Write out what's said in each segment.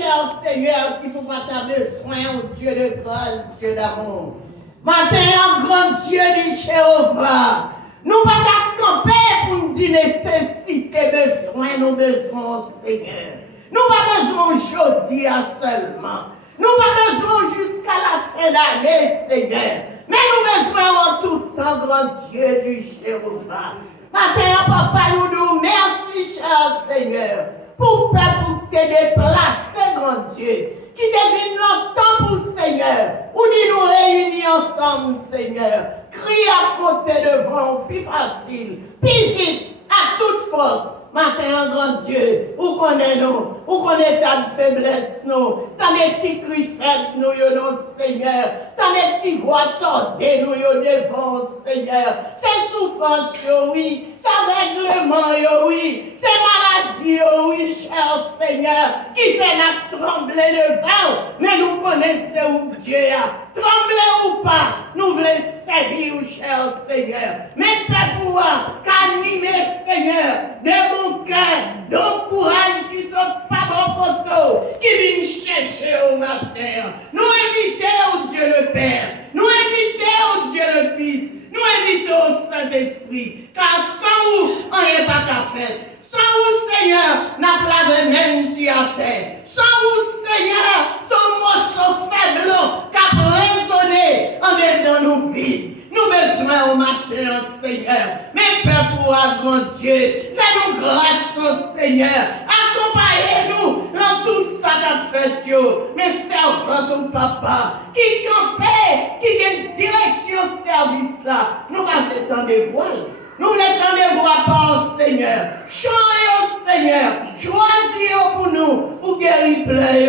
cher Seigneur, qui ne faut pas ta besoin, oh Dieu de grâce, Dieu d'amour. Matin, un grand Dieu du Jéhovah. Nous ne pouvons pas camper pour nous dire nécessité, besoin, nos besoins, Seigneur. Nous pas besoin aujourd'hui seulement. Nous pas besoin jusqu'à la fin d'année, Seigneur. Mais nous besoin en tout temps, grand Dieu du Jéhovah. Matin, papa, nous nous merci, cher Seigneur, pour te déplacer, grand Dieu, qui devine longtemps pour Seigneur, ou dit nous réunir ensemble, Seigneur, crier à côté devant, plus facile, plus vite, à toute force. Matin, grand Dieu, où connaissons-nous, où connaissons ta faiblesse, nous, t'en es-tu cri faible, nous, non, Seigneur, t'en es-tu voix tordée, nous, devant, Seigneur, c'est souffrance, oui, c'est règlement, oui, c'est maladie, oui, cher Seigneur, qui fait nous trembler devant, mais nous connaissons où Dieu a, trembler ou pas, nous voulons servir, cher Seigneur, mais pas pouvoir qu'animer, Seigneur, de mon cœur, de courage qui sont pas bon photo, qui viennent chercher au matin. Nous invitons au Dieu le Père, nous invitons au Dieu le Fils, nous invitons au Saint-Esprit, car sans vous, on n'est pas qu'à faire. Sans vous, Seigneur, n'a pas même si à faire. Sans vous, Seigneur, son morceau faible, qu'a résonné en dedans nos vies. Nous besoin au matin, Seigneur. Mais Père, pour grand Dieu, fais-nous grâce, mon Seigneur. Accompagnez-nous dans tout ça qu'a fait Dieu. Mais servant ton papa, qui campait, qui a une direction service là. Nous pas le temps de voile. Nous voulons de voir par Seigneur. Choisissez au Seigneur. Choisissez pour nous. Pour guérir plein,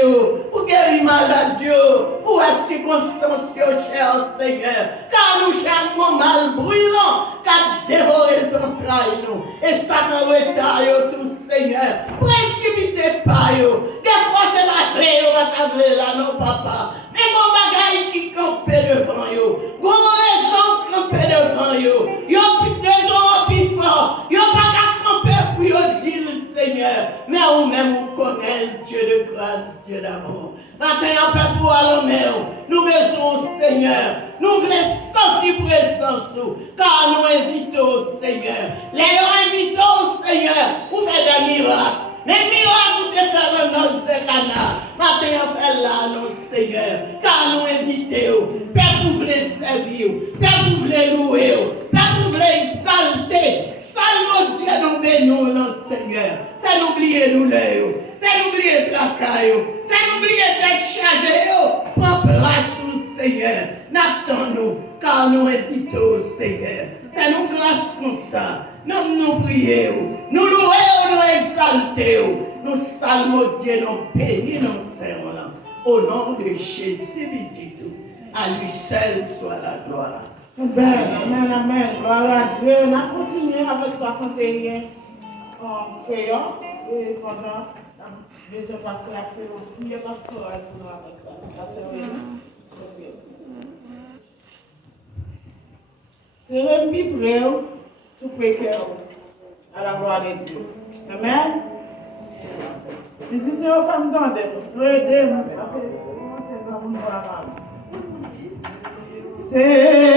pour guérir maladie, pour la circonstance, cher Seigneur. Car nous cherchons mal brûlant, car dévorer les entrailles, nous. Et ça nous retard, tout Seigneur. Précipitez pas, des fois c'est la clé, on va tabler là, non, papa. Mais mon bagage qui campe devant vous. Vous raison camper devant vous. Vous plus besoin plus fort. Vous pas qu'à camper pour vous dire le Seigneur. Mais vous-même vous connaissez Dieu de grâce, Dieu d'amour. Maintenant, on peut pouvoir l'homme. Nous besoin au Seigneur. Nous voulons sentir présence. Car nous invitons au Seigneur. Les invitons au Seigneur pour faire des miracles. Les miracles vous te faire le nom de Cana. Maintenant, on fait là, notre Seigneur. Car nous invitons. Père, vous voulez servir. Père, vous voulez louer. Père, vous voulez exalter. Salve Dieu, nous bénissons notre Seigneur. Fais oublier nous les. Fais oublier tracaille. Fais oublier d'être chargé. Prends place au Seigneur. N'attendons-nous, car nous invitons au Seigneur. Fais-nous grâce pour ça. Nous prions, nous louons, nous exaltons, nous saluons Dieu, nous bénissons nos Seigneur. Au nom de Jésus, à lui seul soit la gloire. Amen, amen. Gloire à Dieu. On a continué avec 61 en créant et pendant la maison pasteur a fait au prier pasteur pour nous avec ça. C'est le Bible. Tout précaire à la gloire de Dieu. Amen. Je dis aux femmes d'Andem, nous aidons. C'est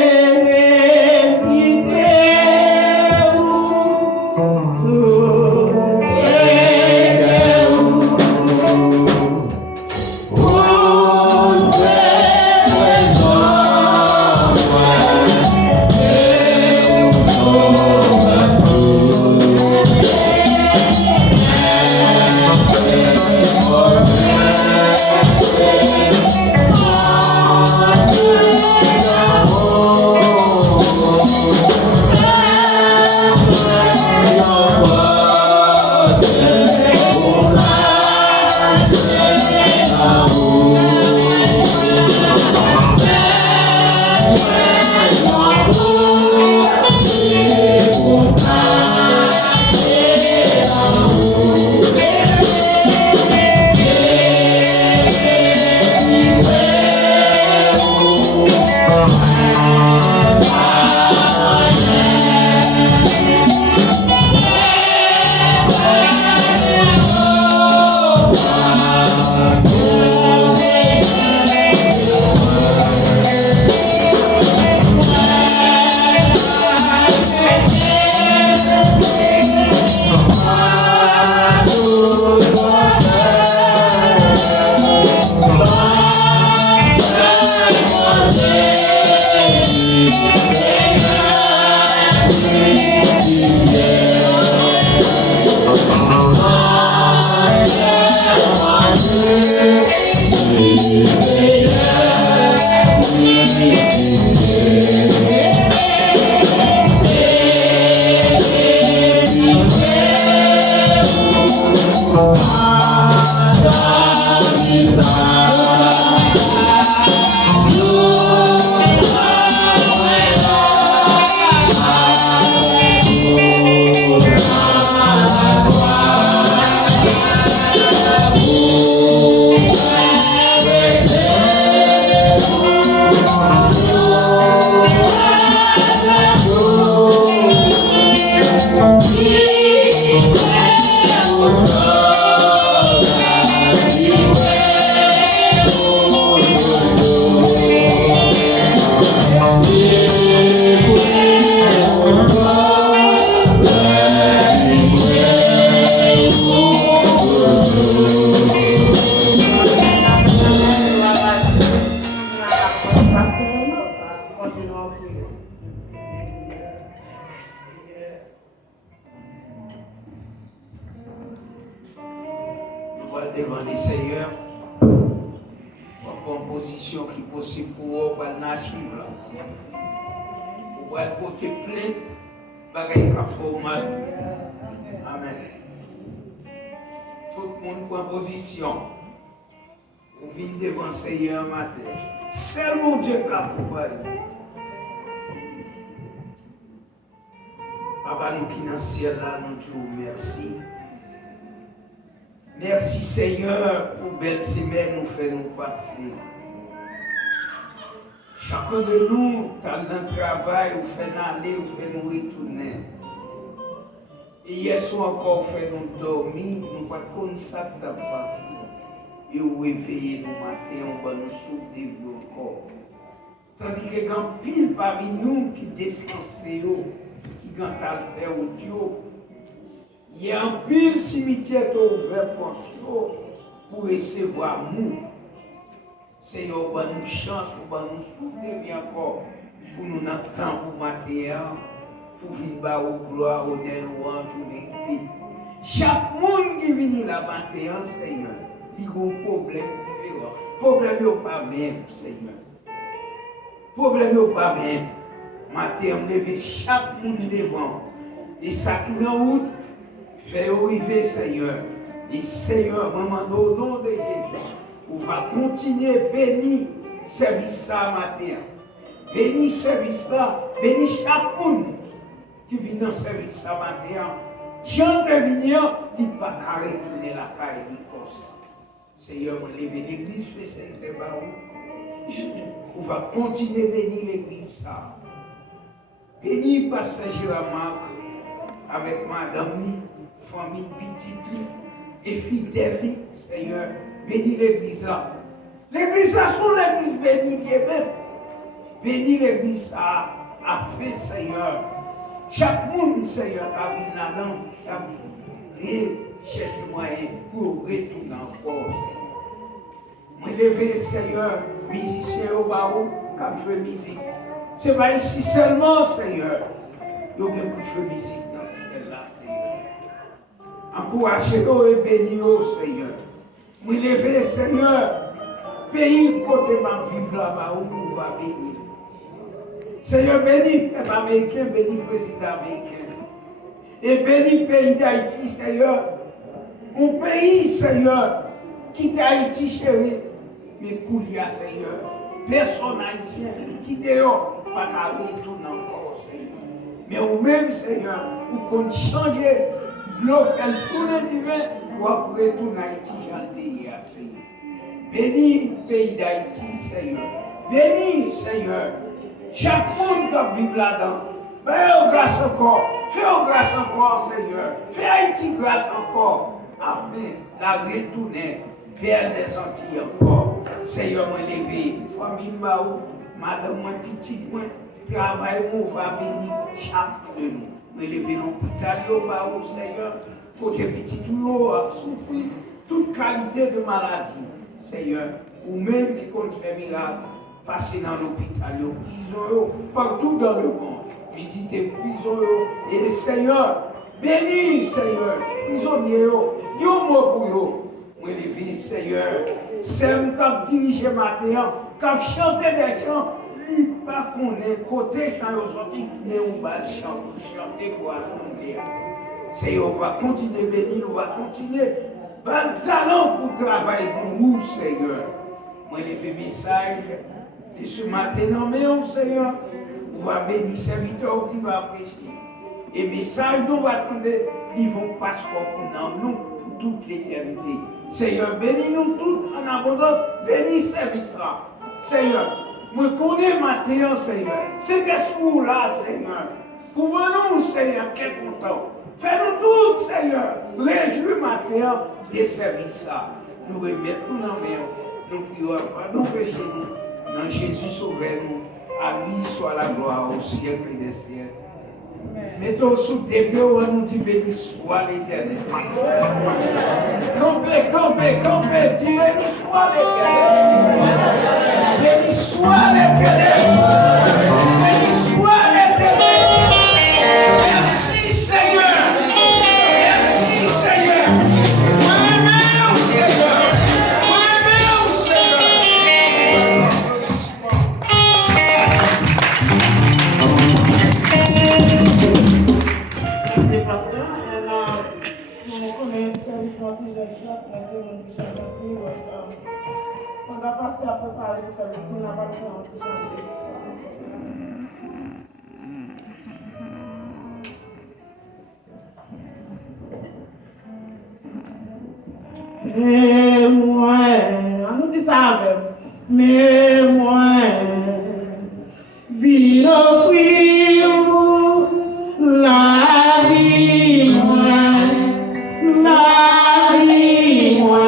Devant les seigneurs, en composition qui est possible pour le nachiv là. Pour le côté plainte, bagaille pas mal. Amen. Tout le monde prend position. Vous venez devant le Seigneur matin. C'est mon Dieu qui a pouvoir. Papa, nous qui dans le ciel là, nous te remercions. Merci Seigneur pour belle semaine nous fait nous passer. Chacun de nous, dans le travail, nous fait aller, nous fait nous retourner. Et hier soir encore, fait nous dormir, nous ne pas comme ça que passé. Et nous réveiller nous matin, on va nous soulever encore. Tandis que quand pile parmi nous qui dépensent, qui ont à faire au Dieu, il y a un pile cimetière ouvert pour recevoir nous. Seigneur, va nous chance, va nous soutenir encore pour nous attendre pour matin, pour venir au gloire, au honneur, louange, chaque monde qui vient là matin, Seigneur, il y a un problème différent. Problème n'est pas même, Seigneur. Problème n'est pas même. Matin, on lève chaque monde devant. Et ça qui est en route, fais arriver, Seigneur. Et Seigneur, maman, au nom de Jésus, on va continuer à bénir service ça matin. Bénis service là, bénis chaque monde qui vient dans le service ça matin. J'interviens, il ne va pas retourner la caille comme ça. Seigneur, on lève l'église, fais Seigneur, on va continuer à bénir l'église ça. Bénis Pasteur Gérard avec madame, famille petite et fidèle, Seigneur, bénis l'église là. L'église là, c'est l'église bénie qui est même. Bénis l'église là, après, Seigneur. Chaque monde, Seigneur, a vu là-dedans, et cherche moyen pour retourner encore. Moi, lever, Seigneur, musicien au barreau, comme jouer musique. Ce n'est pas ici seulement, Seigneur. Il y a bien pour jouer musique dans ce ciel-là, Seigneur. Encouragez-nous et bénis-nous, Seigneur. Moi, lever, Seigneur, pays côté ma vivre là-bas où nous va bénir. Seigneur, bénis le peuple américain, bénis le président américain. Et bénis le pays d'Haïti, Seigneur. Mon pays, Seigneur, qui Haïti, chéri, mais Koulia, Seigneur. Personne haïtien qui dehors, pas qu'à retourner encore, Seigneur. Mais vous-même, Seigneur, vous pouvez changer l'eau, elle tourne divin, pour retourner à Haïti, chanter, Seigneur. Bénis le pays d'Haïti, Seigneur. Bénis, Seigneur. Chaque monde qui vit là-dedans, fais grâce encore, fais grâce encore, Seigneur. Fais Haïti grâce encore, afin de retourner vers les Antilles encore. Seigneur, moi levé, famille Mbaou, madame, moi petite, moi, travail, moi, va bénir chaque de nous. Moi levé l'hôpital, Mbaou, Seigneur, côté petit, tout a souffert, toute qualité de maladie, Seigneur, ou même qui compte faire miracle. Passer dans l'hôpital, prison, partout dans le monde, visiter prison, et Seigneur, bénis, Seigneur, prisonniers, dis un mot pour eux. Moi, les filles, Seigneur, c'est moi qui dirige matin, qui chante des chants, il pas qu'on est côté chant aux sorties, mais on va chanter pour assembler. Seigneur, on va continuer à bénir, on va continuer. Pas de talent pour travailler pour nous, Seigneur. Moi, les fait message de ce matin, non, mais Seigneur, on va bénir serviteur qui va prêcher. Et message, nous va attendre, ils vont passer pour nous pour toute l'éternité. Seigneur, bénis-nous tous en abondance, bénis service là. Seigneur, moi connais matin, Seigneur. Cet espoir-là, Seigneur. Pour nous, Seigneur, quel content. Fais-nous tous, Seigneur. Réjouis matin des services là. Nous remettons dans la main. Nous prions, pardon, péché-nous. Dans Jésus, sauvez-nous. À lui soit la gloire au siècle des siècles. Mettons sous tes pieds, on nous dit béni soit l'Éternel. Campez, dis béni soit l'Éternel. Béni soit l'Éternel. Béni soit l'Éternel. Merci Seigneur. Merci Seigneur. Moi-même Seigneur. Moi-même Seigneur. On va passer à préparer le faire le tour, on va faire un petit chantier. Mais moi, on nous dit ça avec. Mais moi, vine offrir la vie, moi, la vie, moi.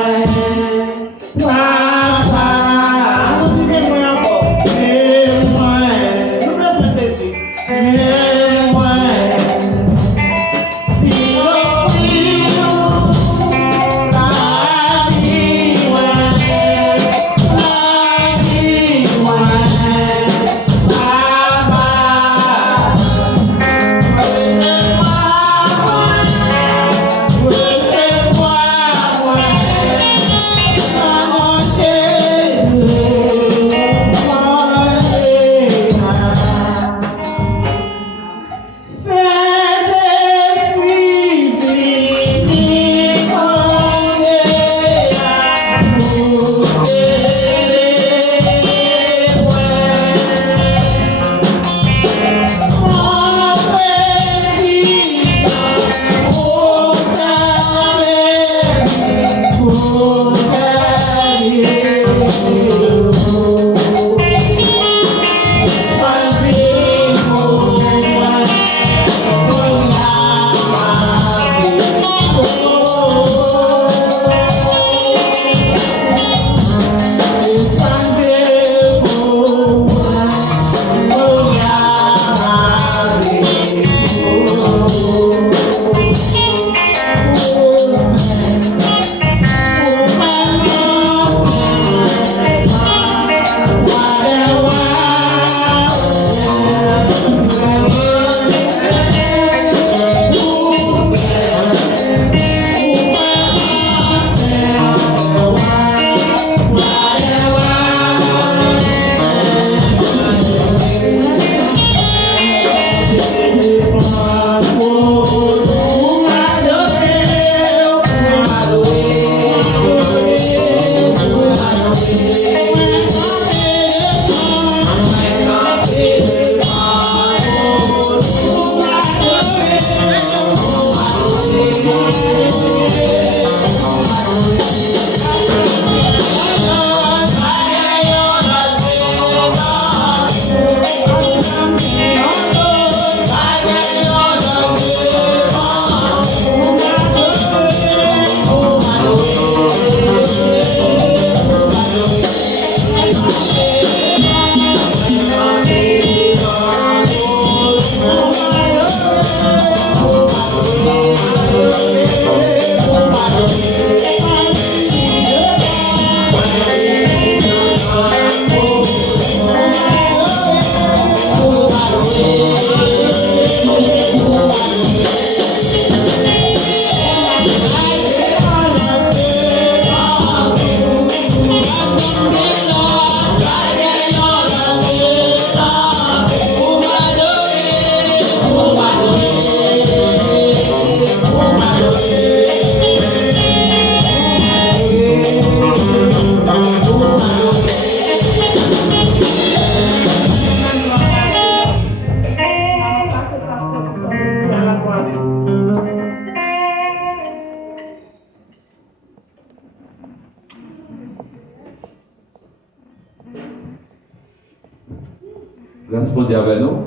Répondez avec nous.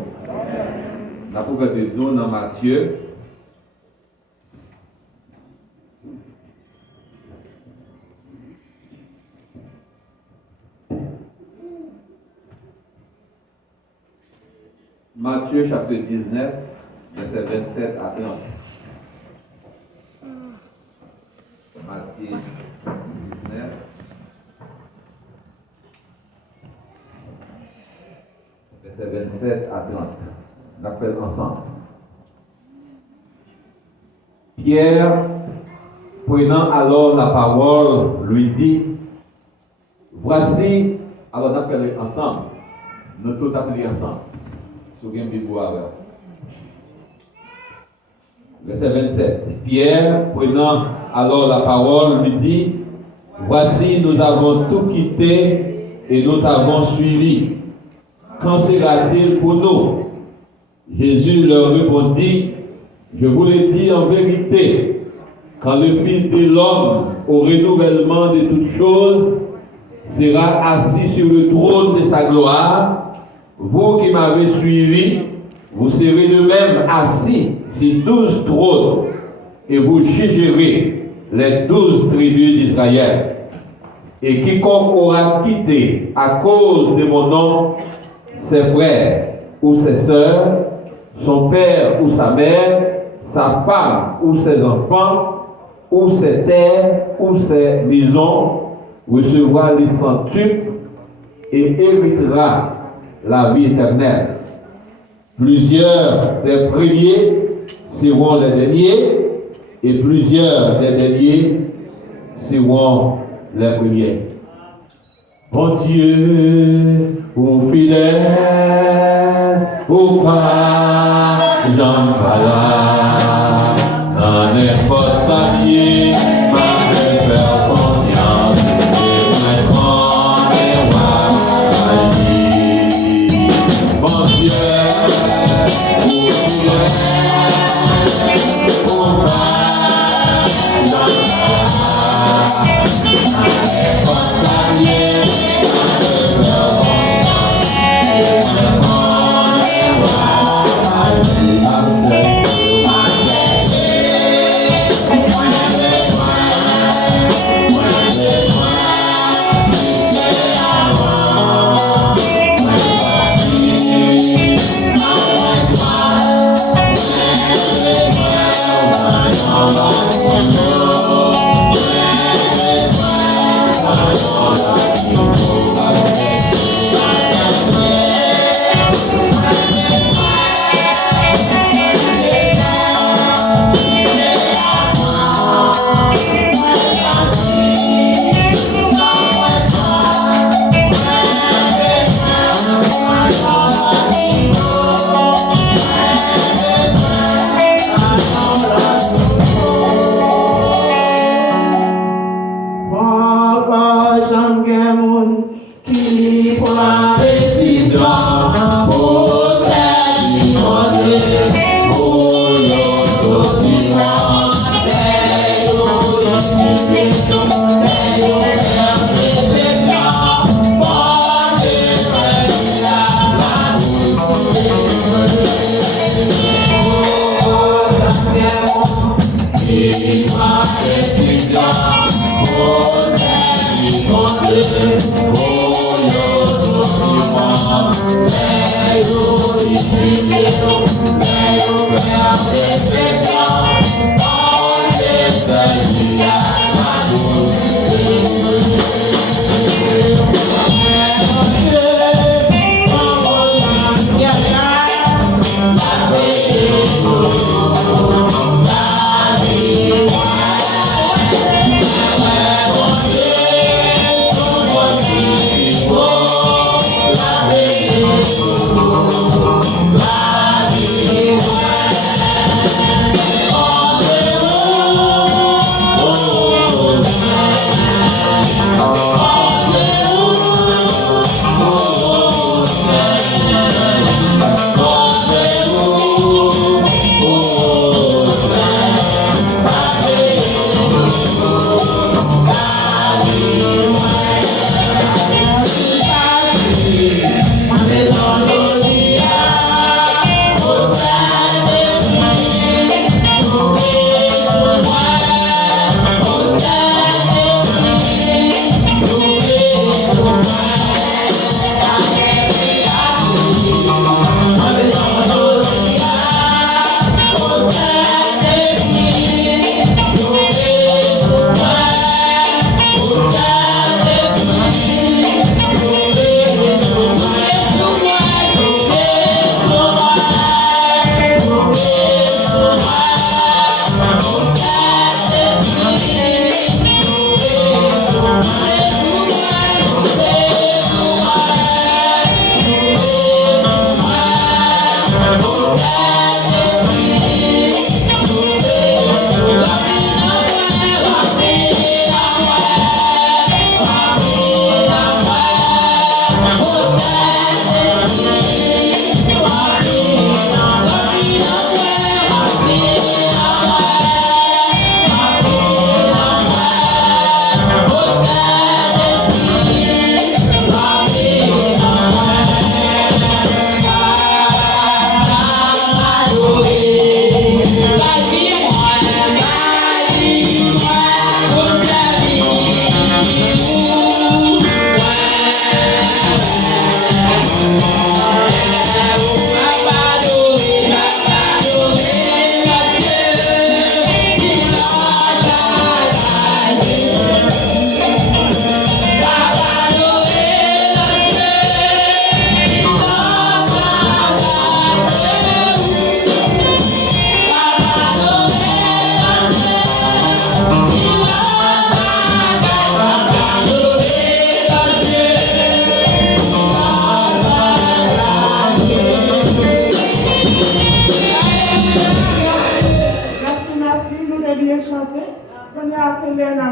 La prophète de Dieu dans Matthieu. Matthieu chapitre 19, verset 27 à 30. Matthieu 19. Verset 27 à 30. On appelle ensemble. Pierre, prenant alors la parole, lui dit, voici, alors on appelle ensemble. Nous tous appelés ensemble. Sur une Bible avec. Verset 27. Pierre, prenant alors la parole, lui dit, voici, nous avons tout quitté et nous t'avons suivi. Qu'en sera-t-il pour nous? Jésus leur répondit, je vous le dis en vérité, quand le Fils de l'homme, au renouvellement de toutes choses, sera assis sur le trône de sa gloire, vous qui m'avez suivi, vous serez de même assis sur 12 trônes, et vous jugerez les 12 tribus d'Israël. Et quiconque aura quitté à cause de mon nom ses frères ou ses sœurs, son père ou sa mère, sa femme ou ses enfants, ou ses terres ou ses maisons, recevra les centuples et héritera la vie éternelle. Plusieurs des premiers seront les derniers, et plusieurs des derniers seront les premiers. Mon Dieu, ô fidèle, ô pas, j'en parle, dans n'importe quoi pied, ma faire confiance, et me prendre ma vie. Mon Dieu, ô fidèle, ô pas, j'en parle, dans n'importe quoi pied,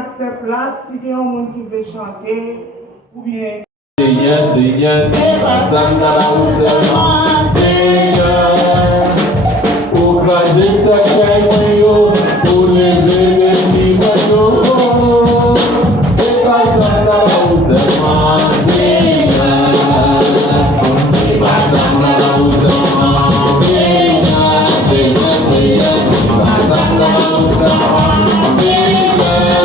accepte là, si il y a un monde qui veut chanter, ou bien. Seigneur, Seigneur, Seigneur, pour craser ce caillou, pour lever les niveaux, c'est pas ça la route, Seigneur, c'est pas ça la route, Seigneur, Seigneur, Seigneur, c'est pas ça la route, Seigneur,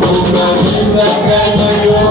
pour craser ce caillou.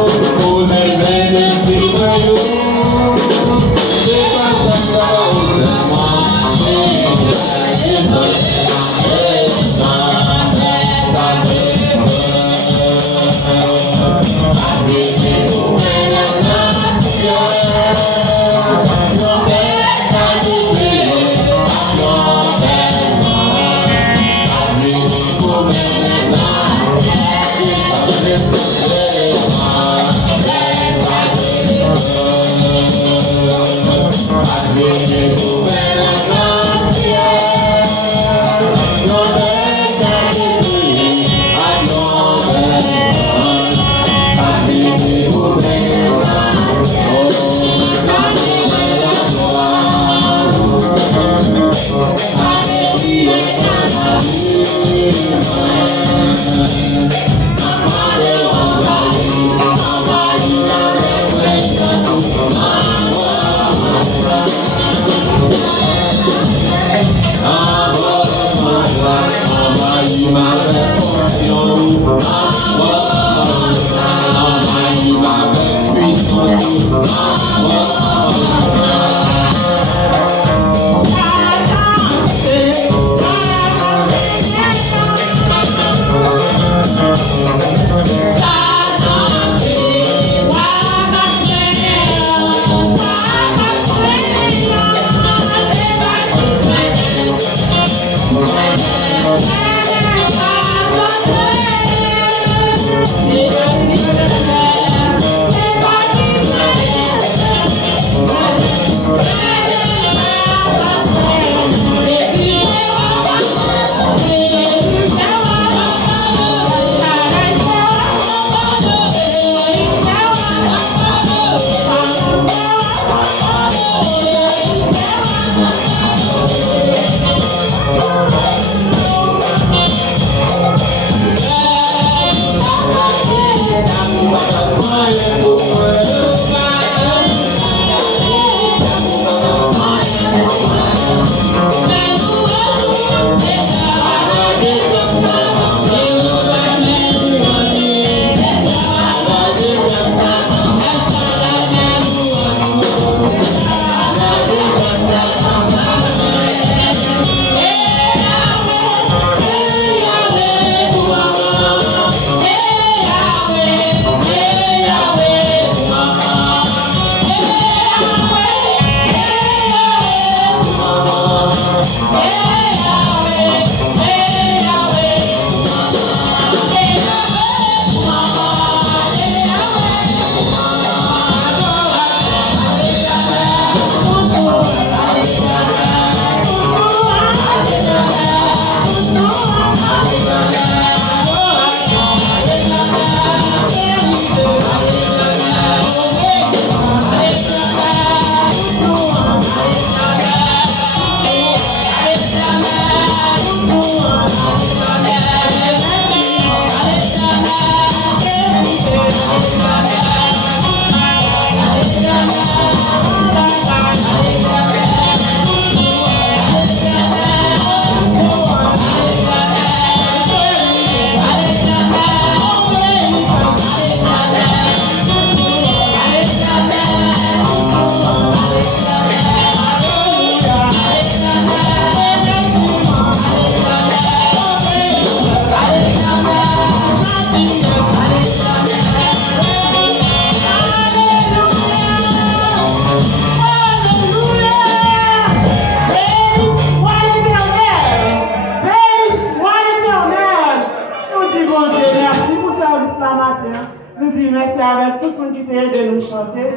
avec tout le monde qui t'a aidé nous chanter,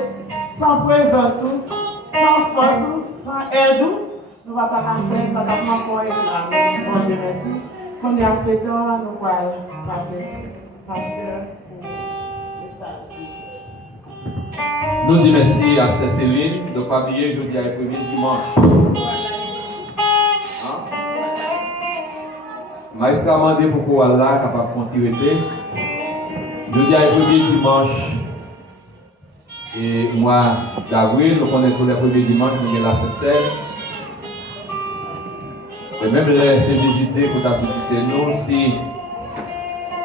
sans présence, sans force, sans aide, nous ne allons pas faire ça, nous ne allons pas faire ça. Bon Dieu merci. Qu'on est à 7 heures, nous allons pasteur pour le message. Nous disons merci à Sœur Céline de ne pas oublier jeudi à le premier dimanche. Maïstra m'a demandé pourquoi Allah est capable de continuer. Jeudi à le premier dimanche. Et moi, d'avril, nous connaissons le premier dimanche, nous avons la Sainte-Seine. Et même les visités pour visiter nous, si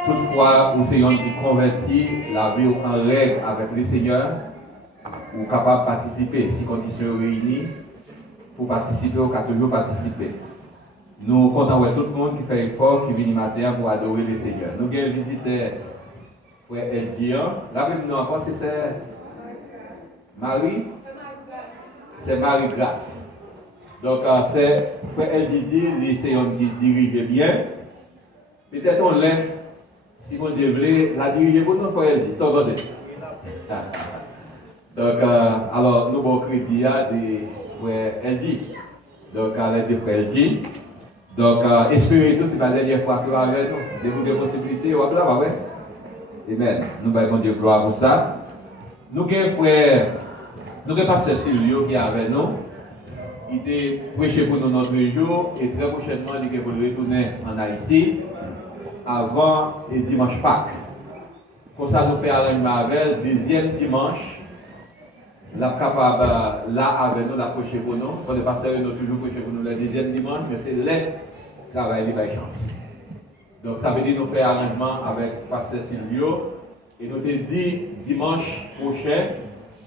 toutefois vous êtes convertis, la vie en règle avec le Seigneur, vous êtes capable de participer, si conditions réunies, pour participer, vous pouvez toujours participer. Nous comptons avec tout le monde qui fait effort, qui vient matin pour adorer le Seigneur. Nous avons visité Frère Eldian. Là, nous encore, c'est Marie. C'est Marie-Grâce. Donc, c'est Frère Eldian, c'est un qui dirige bien. Peut-être on l'aime, si vous devez la diriger pour nous, Frère Eldian. Donc, alors, nous avons crédit des Frère Eldian. Donc, avec des Frères Eldian. Donc, espérez tous, c'est la dernière fois que vous avez avec nous. Des possibilités, vous avez là, ouais. Amen. Nous avons Dieu gloire pour ça. Nous avons frère, nous avons pasteur Silvio qui est avec nous. Il était prêché pour nous notre jour et très prochainement il va retourner en Haïti avant le dimanche Pâques. Comme ça, nous faisons arrangement avec le deuxième dimanche. La capable là avec nous, la prêcher pour nous. Quand le pasteur nous toujours prêché pour nous le deuxième dimanche, mais c'est le travail de chance. Donc ça veut dire nous faire arrangement avec pasteur Silvio et nous te dit dimanche prochain,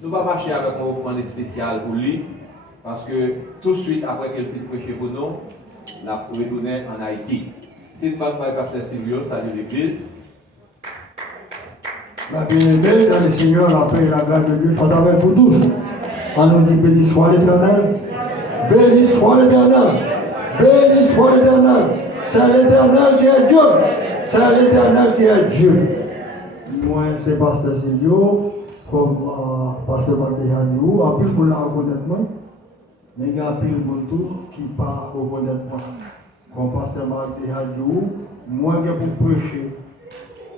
nous allons marcher avec un offrande spécial pour lui parce que tout de suite après qu'elle finit prêcher pour nous, nous allons retourner en Haïti. C'est une bonne pasteur Silvio, salut l'église. La bien-aimée dans le Seigneur, la paix et la grâce de Dieu soient avec vous tous. On nous dit béni soit l'Éternel. Béni soit l'Éternel. Béni soit l'Éternel. C'est l'Éternel qui est Dieu. C'est l'Éternel qui est Dieu. Moi, c'est Pasteur Silvio, comme Pasteur Marc-Déhaniou. En plus, pour la reconnaître, mais il y a un pile de tout qui part reconnaître. Comme Pasteur Marc-Déhaniou, moi, je vais vous prêcher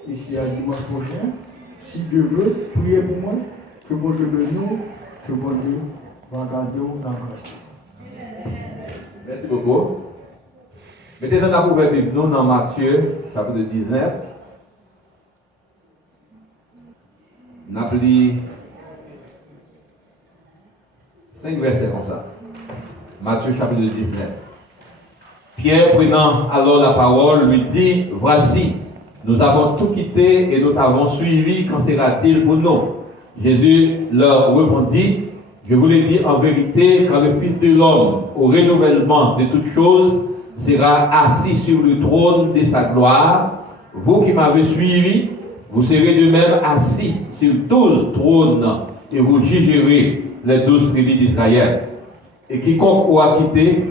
ici à dimanche prochain. Si Dieu veut, priez pour moi, que bon Dieu bénisse, que bon Dieu va garder dans Christ. Merci beaucoup. Mettez dans la couverture Bible, nous dans Matthieu, chapitre 19. Nous avons lu 5 versets comme ça. Matthieu, chapitre 19. Pierre, prenant alors la parole, lui dit, voici, nous avons tout quitté et nous t'avons suivi, qu'en sera-t-il pour nous? Jésus leur répondit, je vous l'ai dit en vérité, quand le Fils de l'homme, au renouvellement de toutes choses, sera assis sur le trône de sa gloire, vous qui m'avez suivi, vous serez de même assis sur 12 trônes et vous jugerez les 12 tribus d'Israël. Et quiconque aura quitté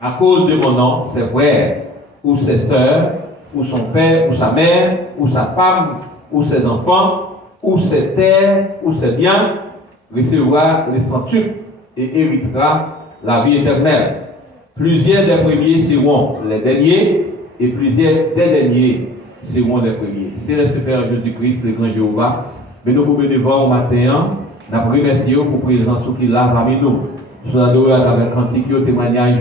à cause de mon nom, ses frères ou ses sœurs, ou son père, ou sa mère, ou sa femme, ou ses enfants, ou ses terres, ou ses biens, recevra les centuple et héritera la vie éternelle. Plusieurs des premiers seront les derniers, et plusieurs des derniers seront les premiers. Céleste Père Jésus-Christ, le grand Jéhovah, mais nous vous bénévons au matin, nous remercions pour la présence qu'il a parmi nous. Nous adorons avec cantique, témoignage,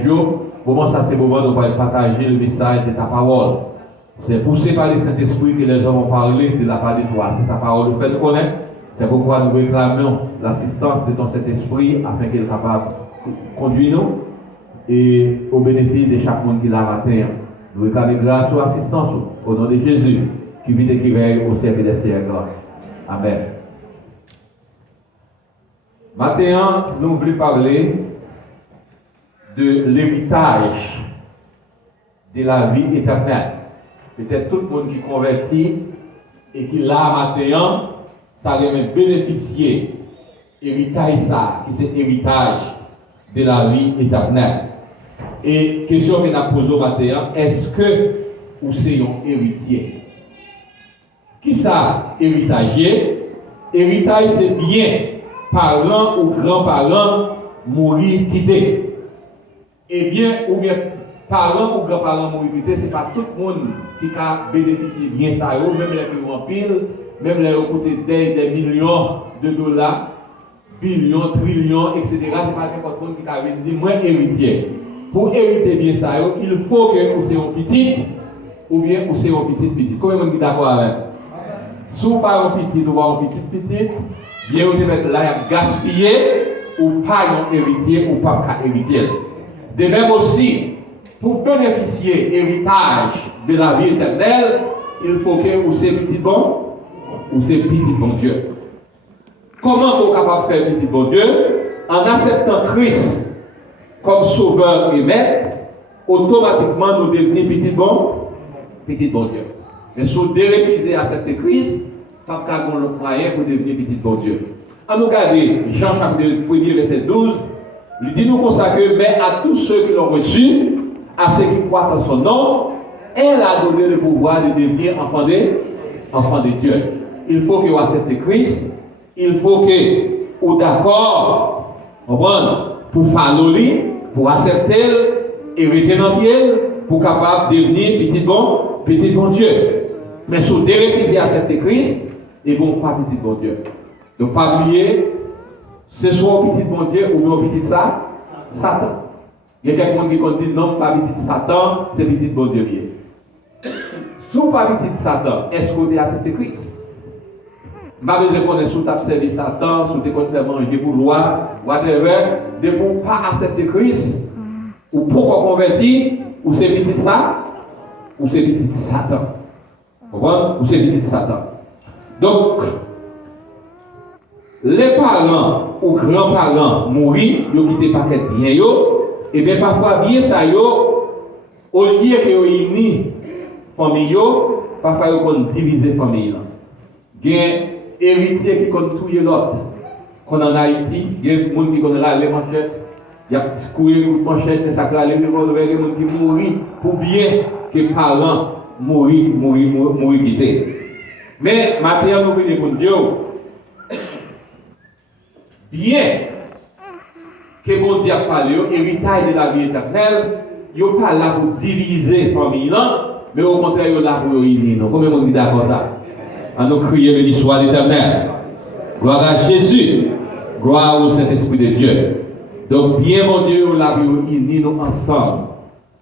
comment ça c'est moment de partager le message de ta parole. C'est poussé par le Saint-Esprit que les hommes ont parlé de la part de toi. C'est sa parole nous fait nous connaître. C'est pourquoi nous réclamons l'assistance de ton Saint-Esprit afin qu'il soit capable de conduire nous et au bénéfice de chaque monde qui l'a matin. Nous réclamons grâce ou assistance au nom de Jésus qui vit et qui règne au siècle des siècles. Amen. Maintenant, nous voulons parler de l'héritage de la vie éternelle. Peut-être tout le monde qui convertit et qui l'a maintenant, ça va bénéficier héritage ça, qui c'est héritage de la vie éternelle. Et question que nous posons maintenant, est-ce que vous êtes un héritier? Qui ça héritager? Héritage c'est bien parents ou grands-parents mourir quitter. Eh bien, ou bien parents ou grands-parents mobilité, ce n'est pas tout le monde qui a bénéficié bien ça, même les plus en pile, même les coûté des millions de dollars, billions, trillions, etc. Ce n'est pas n'importe qui a dit moi héritier. Pour hériter bien ça, il faut que vous soyez un petit ou bien vous soyez un petit. Combien de monde est d'accord avec? Si vous pas un petit ou pas un petit, bien vous devez là gaspiller ou pas un héritier ou pas un héritier. De même aussi, pour bénéficier héritage de la vie éternelle, il faut que vous soyez petit bon ou c'est petit bon Dieu. Comment vous êtes capable de faire petit bon Dieu? En acceptant Christ comme sauveur et maître, automatiquement nous devenons petit bon Dieu. Mais si vous dérépisez à accepter Christ, pas qu'à le moyen pour devenir petit bon Dieu. En nous regarder, Jean chapitre 1er verset 12, il dit nous consacrer, mais à tous ceux qui l'ont reçu, à ceux qui croient en son nom, elle a donné le pouvoir de devenir enfant de Dieu. Il faut que vous acceptez Christ, il faut que vous d'accord, pour follow lui, pour accepter et rester dans le pied, pour capable de devenir petit bon Dieu. Mais si vous dérépisez à accepter Christ, et bon, pas petit bon Dieu. Donc, pas oublier, ce soit petit bon Dieu ou bien petit Satan. Il y a quelqu'un qui dit non, pas petit Satan, c'est petit bon Dieu. Si vous pas petit Satan, est-ce que vous avez accepté Christ? Je ne sais pas si vous avez servi Satan, si vous avez manger pour loi, whatever, de ne pas accepter Christ, ou pourquoi convertir, ou c'est petit ça, ou c'est petit Satan. Vous comprenez? Ou c'est petit Satan. Donc, les parents ou grands-parents mourir, ils ont quitté paquet bien, et bien parfois bien ça, au lieu que vous unis famille, parfois ils diviser la famille. Il y a un héritier qui compte tout l'autre. Comme en Haïti, il y a des gens qui connaissent les manchettes, il y a des couilles de manchettes, des sacs à les revolver, des gens qui mourent pour bien que les parents mourir quittés. Mais maintenant, nous venons pour Dieu. Bien que mon Dieu a parlé, héritage de la vie éternelle, il n'est pas là pour diviser la famille, mais au contraire, il est là pour unir. Combien on dit d'accord ça? À nous crier, béni soit l'Éternel. Gloire à Jésus. Gloire au Saint-Esprit de Dieu. Donc, bien mon Dieu, il est là pour unir nous ensemble.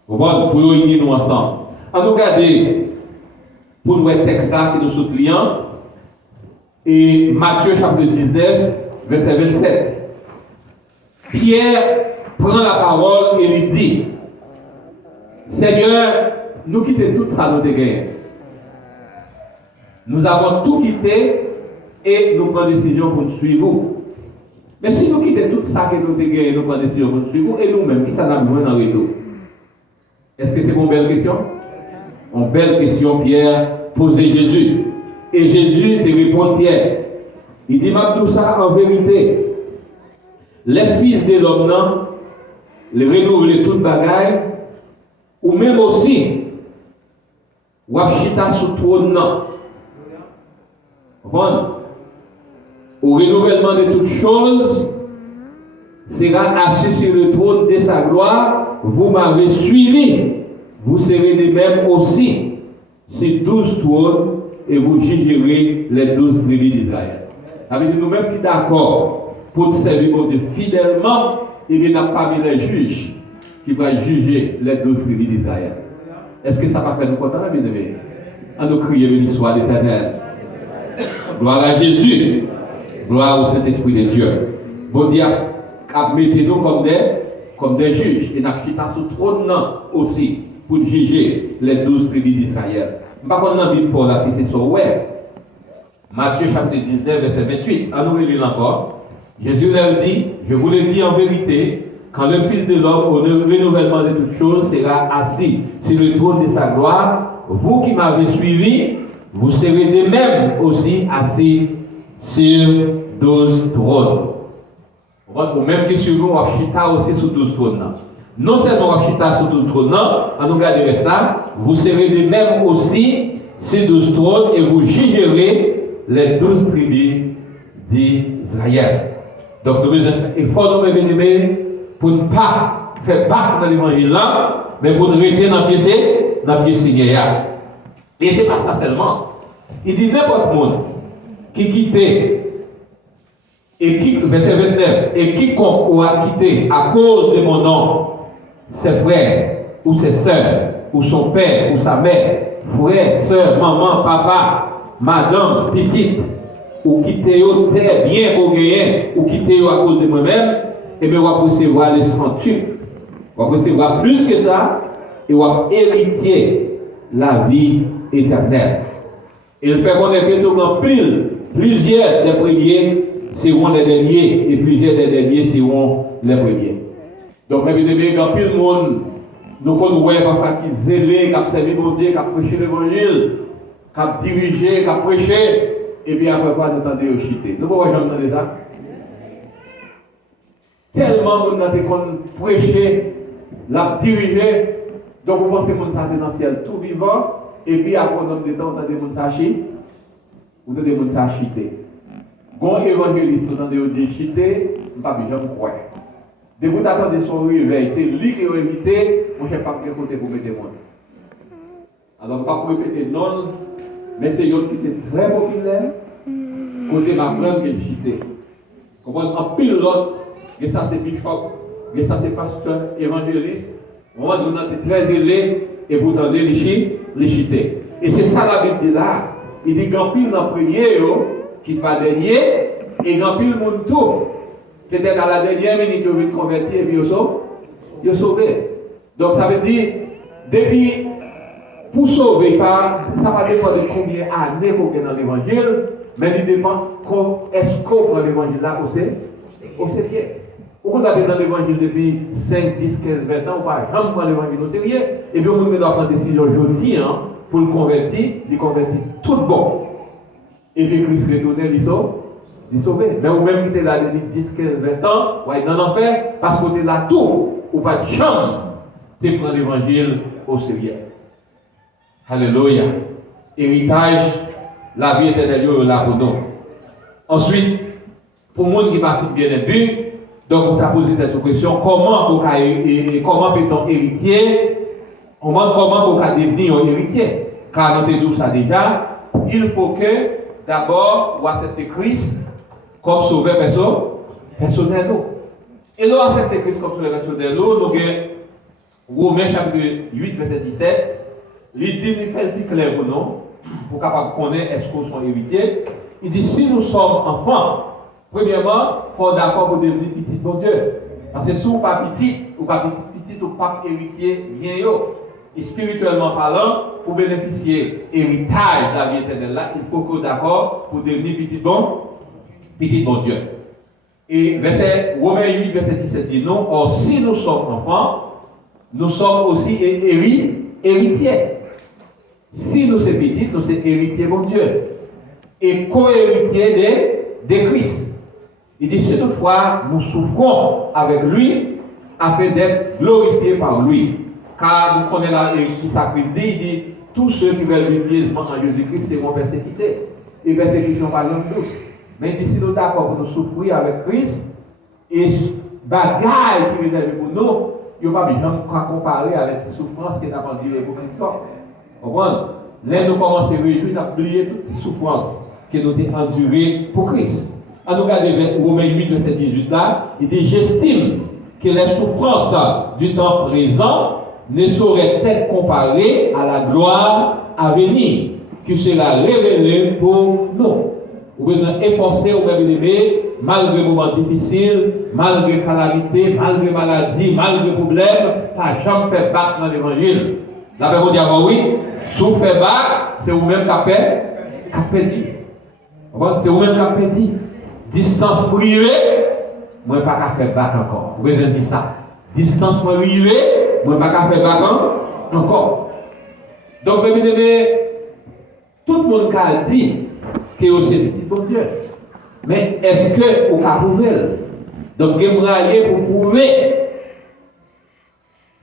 Pour unir nous ensemble. À nous garder. Pour nous, texte qui nous soutient, et Matthieu chapitre 19, verset 27. Pierre prend la parole et lui dit, Seigneur, nous quittons tout ça, nous dégagnons. Nous avons tout quitté et nous prenons décision pour nous suivre. Mais si nous quittons tout ça que nous dégagnons, nous prenons décision pour nous suivre, et nous-mêmes, qui ça n'a besoin dans le retour? Est-ce que c'est une belle question? Une belle question, Pierre posait Jésus. Et Jésus te répond Pierre. Il dit, tout ça en vérité. Les fils de l'homme, les renouveler toute bagaille, ou même aussi, ou chita sous trône, au renouvellement de toutes choses, sera assis sur le trône de sa gloire, vous m'avez suivi. Vous serez les mêmes aussi sur 12 trônes et vous jugerez les 12 tribus d'Israël. Ça veut dire nous-mêmes qui sommes d'accord pour servir Dieu fidèlement, il n'y a pas mis les juges qui vont juger les 12 tribus d'Israël. Est-ce que ça va faire nous content, bien aimé? À nous crier, béni soit l'Éternel. Gloire à Jésus. Gloire au Saint-Esprit de Dieu. Bon Dieu, mettez-nous comme des juges et nous chita sous trône aussi pour juger les 12 tribus d'Israël. Je ne sais pas si Bible Paul là, si c'est ça, ouais. Matthieu chapitre 19, verset 28, à nous lire encore. Jésus leur dit, je vous le dis en vérité, quand le Fils de l'homme, au renouvellement de toutes choses, sera assis sur le trône de sa gloire, vous qui m'avez suivi, vous serez de même aussi assis sur 12 trônes. Ou même que sur nous, on chita aussi sur 12 trônes. Non seulement on chita sur 12 trônes, à nous garder restant, vous serez de même aussi sur 12 trônes et vous jugerez les 12 tribus d'Israël. Donc nous devons faire effort, nous bien-aimés, pour ne pas faire battre dans l'évangile là, mais pour rester dans le pied Seigneur. Et c'est pas ça seulement. Il dit n'importe monde qui quittait, et qui, verset 29, et quiconque aura quitté à cause de mon nom, ses frères, ou ses sœurs, ou son père, ou sa mère, frère, sœur, maman, papa, madame, petite, ou quitter terre bien pour gagner, ou quitter à cause de moi-même, et bien on va recevoir les centuple. On va recevoir plus que ça, et on va hériter la vie éternelle. Il fait connaître que tout en plusieurs des premiers seront les derniers, et plusieurs des derniers seront les premiers. Donc, mes bien-aimés, dans plus le monde, nous connaissons parfois qui zélé, qui a servi mon Dieu, qui a prêché l'évangile, qui a dirigé, qui a prêché, et bien après quoi, nous entendons au chiter. Nous pouvons jamais entendre ça. Tellement nous avons prêché, l'a dirigé, donc vous pensez que nous sommes dans le ciel tout vivant, et puis après un homme de temps, vous entendez nous chiter, vous entendez nous chiter. Quand l'évangéliste nous entendez dire chiter, nous ne pouvons jamais croire. De vous attendez son réveil, c'est lui qui est invité, mon chef pas de côté pour mettre moi. Alors, pas pour répéter non, mais c'est une qui était très populaire, côté ma grande qui est chité. Comprenez, en pile l'autre, et ça c'est bishop, et ça c'est pasteur, évangéliste, moi nous sommes très élevés, et vous entendez les chiter. Et c'est ça la Bible dit là, il dit qu'en pile dans le premier, qui va dernier, et qu'en pile le monde tout. Peut-être à la dernière minute, ils ont converti et puis ils sont sauvés. Donc ça veut dire, depuis, pour sauver, ça va dépendre de combien d'années qu'on est dans l'évangile, mais il dépend est-ce qu'on prend l'évangile là au sérieux. Ou qu'on a dans l'évangile depuis 5, 10, 15, 20 ans, ou pas jamais prendre l'évangile au sérieux, et puis on doit prendre une décision aujourd'hui pour le convertir, il convertit tout bon. Et puis Christ retourne, il sauvé. Mais ou même qui était là depuis 10, 15, 20 ans, ouais, dans l'enfer, parce que tu es là tout, ou pas de chambre, tu prends l'évangile au sérieux. Alléluia. Héritage, la vie éternelle est là pour nous. Ensuite, pour le monde qui va faire bien élevé, donc on t'a posé cette question, comment peut-on héritier, comment on peut devenir un héritier? Car nous avons dit ça déjà, il faut que d'abord on accepte Christ comme sauveur personnel. Et nous acceptons Christ comme sauveur personnel. Nous avons Romains chapitre 8, verset 17. Il dit, il fait le clair pour nous, pour capable connaître est-ce qu'on sont héritiers. Il dit, si nous sommes enfants, premièrement, il faut d'accord pour devenir petit bon Dieu. Parce que si vous pas petit, ou pas héritier, bien yo. Et spirituellement parlant, pour bénéficier héritage de la vie éternelle là, il faut que d'accord pour devenir petit bon Dieu. Et Romains 8, verset 17 dit non, or si nous sommes enfants, nous sommes aussi héritiers. Si nous sommes petits, nous sommes héritiers bon Dieu. Et co-héritiers de Christ. Il dit, c'est toutefois, nous souffrons avec lui afin d'être glorifiés par lui. Car nous connaissons la qui s'appelle il dit, tous ceux qui veulent vivre pieusement en Jésus-Christ seront persécutés. Et persécution par l'homme tous. Mais il dit, si nous sommes d'accord pour nous souffrir avec Christ, et bagaille qui est réservé pour nous, il n'y a pas besoin de comparer avec les souffrances qu'il a endurées pour Christ. Vous comprenez? Là, nous commençons à réjouir, à oublier toutes les souffrances que nous avons endurées pour Christ. À nous regarder Romains 8, verset 18 là, il dit, j'estime que les souffrances du temps présent ne sauraient être comparées à la gloire à venir, qui sera révélée pour nous. Vous pouvez efforcer au même aimé, malgré moments difficiles, malgré calamité, malgré maladie, malgré problème, pas jamais fait battre dans l'évangile. La Bible dit oui, si vous faites battre, c'est vous-même qui avez perdu. C'est vous-même qui avez perdu. Distance privée, moi pas qu'à faire battre encore. Vous pouvez dire ça. Distance privée, moi pas qu'à faire battre encore. Donc, mes amis, tout le monde a dit que c'est petit bon Dieu. Mais est-ce que vous pouvez prouver? Donc, vous allez pour prouver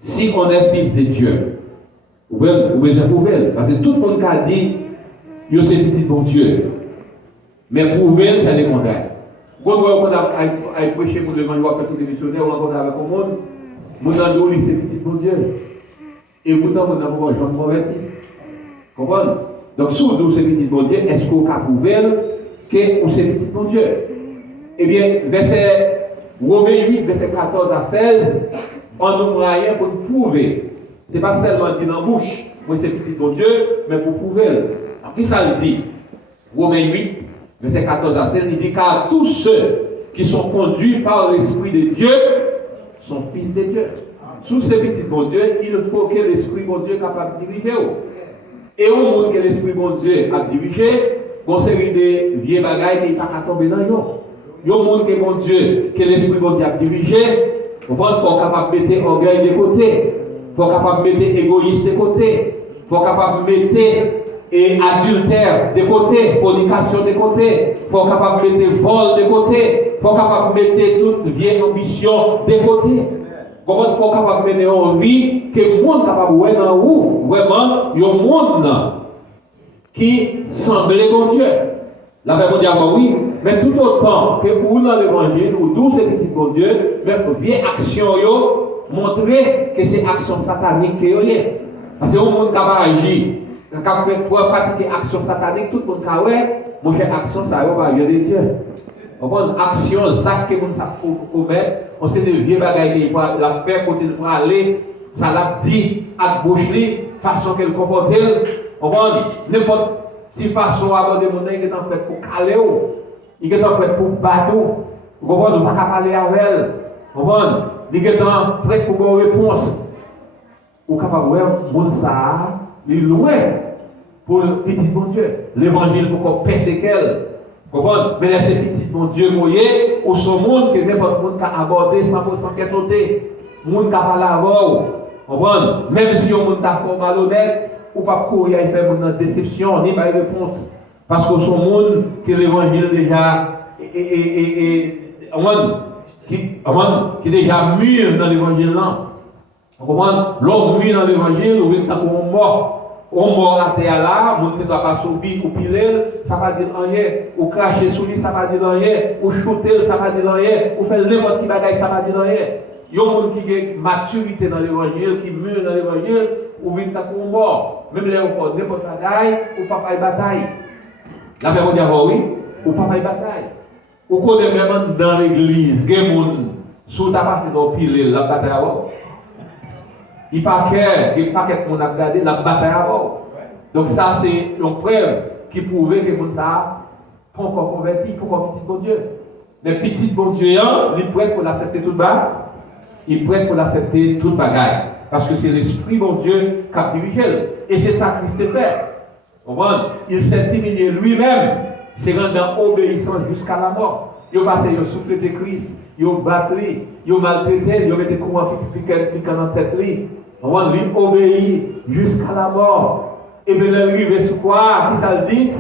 si on est fils de Dieu. Vous pouvez prouver. Parce que tout le monde a dit que c'est petit bon Dieu. Mais prouver, c'est le contraire. Quand on a prêché pour l'évangile, on a fait tout les missionnaires, on a avec le monde, on a dit c'est petit bon Dieu. Et pourtant, vous n'avez pas jamais converti. Comprenez? Donc, si vous c'est petit bon Dieu, est-ce qu'on peut prouver que vous c'est petit bon Dieu? Eh bien, verset Romains 8, verset 14 à 16, on nous moyen pour nous prouver. Ce n'est pas seulement dit dans la bouche, moi c'est petit bon Dieu, mais pour prouver. En plus, ça le dit. Romains 8, verset 14 à 16, il dit car tous ceux qui sont conduits par l'Esprit de Dieu sont fils de Dieu. Sous ces petits bon Dieu, il faut que l'Esprit bon Dieu soit capable de diriger. Et au monde que l'Esprit bon Dieu a dirigé, on se série de vieux bagailles qui ne sont pas tombés dans eux. Il y a un monde que bon Dieu, que l'Esprit bon Dieu a dirigé, on pense qu'il faut capable de mettre orgueil de côté, il faut capable de mettre égoïste de côté, il faut capable de mettre adultère de côté, fornication de côté, il faut capable de mettre vol de côté, il faut capable de mettre toute vieille ambition de côté. Comment il faut capable de mener en vie que le monde capable de voir dans vous, vraiment, il y a un monde qui semblait bon Dieu. La Bible dit oui, mais tout autant que vous dans l'évangile, ou d'où c'est petit bon Dieu, mais vieille action, montrer que c'est action satanique que vous avez. Parce que le monde qui va agir, pour pratiquer action satanique, tout le monde qui va mon cher, action, ça va venir de Dieu. Action, acte que vous savez commettre, on sait des vieux bagages qui la faire côté pour aller, ça l'a dit à gauche, façon qu'elle comporte, n'importe quelle façon à aborder mon nez, il est en fait pour caler, il est en fait pour battre, vous comprenez, on ne va pas parler avec elle, vous comprenez, il est en prêt pour une réponse. Vous capable de voir, mon ça, il est loin pour le petit bon Dieu. L'évangile pour qu'on pèse qu'elle. Mais laissez petit bon Dieu mouiller, ou son monde que n'importe monde qui a abordé 100% qui est sauté. Monde qui a parlé avant. Même si on monde a fait malhonnête, ou pas courir à faire une déception, ni pas de réponse. Parce que son monde, que l'évangile déjà qui déjà mûr dans l'évangile là. L'homme mûr dans l'évangile, ou vient comme mort. On mort à terre là, on ne doit pas sauver ou piler, ça va dire rien. Ou cracher sur lui, ça va dire rien. Ou shooter, ça va dire rien. Ou faire n'importe qui bagaille, ça va dire rien. Il y a des gens qui ont maturité dans l'évangile, qui meurent dans l'évangile, ou viennent comme mort. Même les enfants, n'importe quelle bataille, ou papa y bataille. La Bible dit oui, ou papa y bataille. Ou qu'on est même dans l'église, il y a des gens qui ta passé dans piler, la bataille avant. Il n'y a pas que mon a regardé la bataille avant. Donc ça c'est une preuve qui prouvait que mon ça pas encore converti, pas encore petit bon Dieu. Mais petit bon Dieu, il est prêt pour l'accepter tout bas, il est prêt pour l'accepter toute bagaille. Parce que c'est l'Esprit bon Dieu qui a dirigé. Et c'est ça que Christ fait. Il s'est diminué lui-même, s'est rendu en obéissance jusqu'à la mort. Il a passé le souffle de Christ, il a battu, il a maltraité, il a mis des courants piquants dans la tête. Lui obéit jusqu'à la mort. Et bien, il est arrivé sur quoi? Qui ça le dit?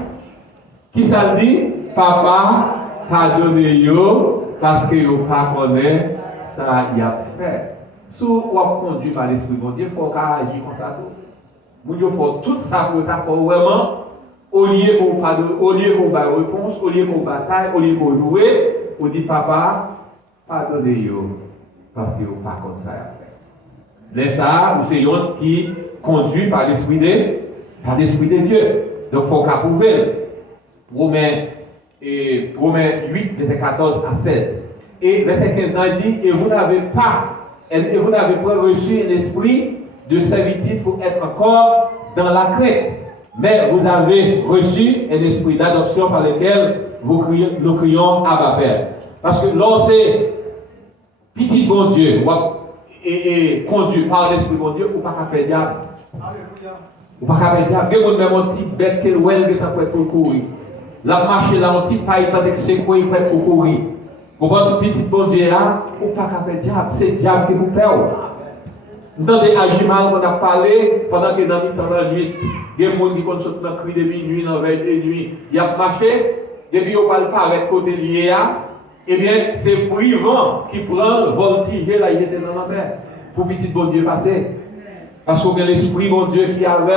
Qui ça le dit? Papa, pardonnez-yo, parce que vous ne connaissez pas ça y a fait. Si vous êtes conduit par l'Esprit de Dieu, il faut agir comme ça. Vous devez faire tout ça pour être vraiment, au lieu qu'on ait réponse, au lieu qu'on bataille, au lieu qu'on joue, on dit papa, pardonnez-yo, parce que vous ne connaissez pas ça. Les ça, c'est yon qui conduit par l'Esprit de Dieu. Donc, il faut qu'à prouver. Romains 8, verset 14 à 16. Et verset 15, il dit, et vous n'avez pas reçu un esprit de servitude pour être encore dans la crainte. Mais vous avez reçu un esprit d'adoption par lequel nous crions Abba Père. Parce que lorsque petit bon Dieu et conduit par l'Esprit bon Dieu, ou pas qu'à faire diable. Ou pas qu'à faire diable. Il y a même un petit bête qui est prêt pour courir. La marche là, un petit paille avec ses couilles prêt pour courir. Pour votre petit bon Dieu là, ou pas qu'à faire diable. C'est le diable qui vous fait. Dans des agimal qu'on a parlé, pendant que dans le temps de la nuit, il y a des gens qui sont dans le cri de minuit, dans la veille de nuit, il y a marché, depuis on ne parle pas côté lié à. Eh bien, c'est Brivant qui prend voltiger là, il était dans la mer, pour petit bon Dieu passer. Parce que l'Esprit bon Dieu qui avait,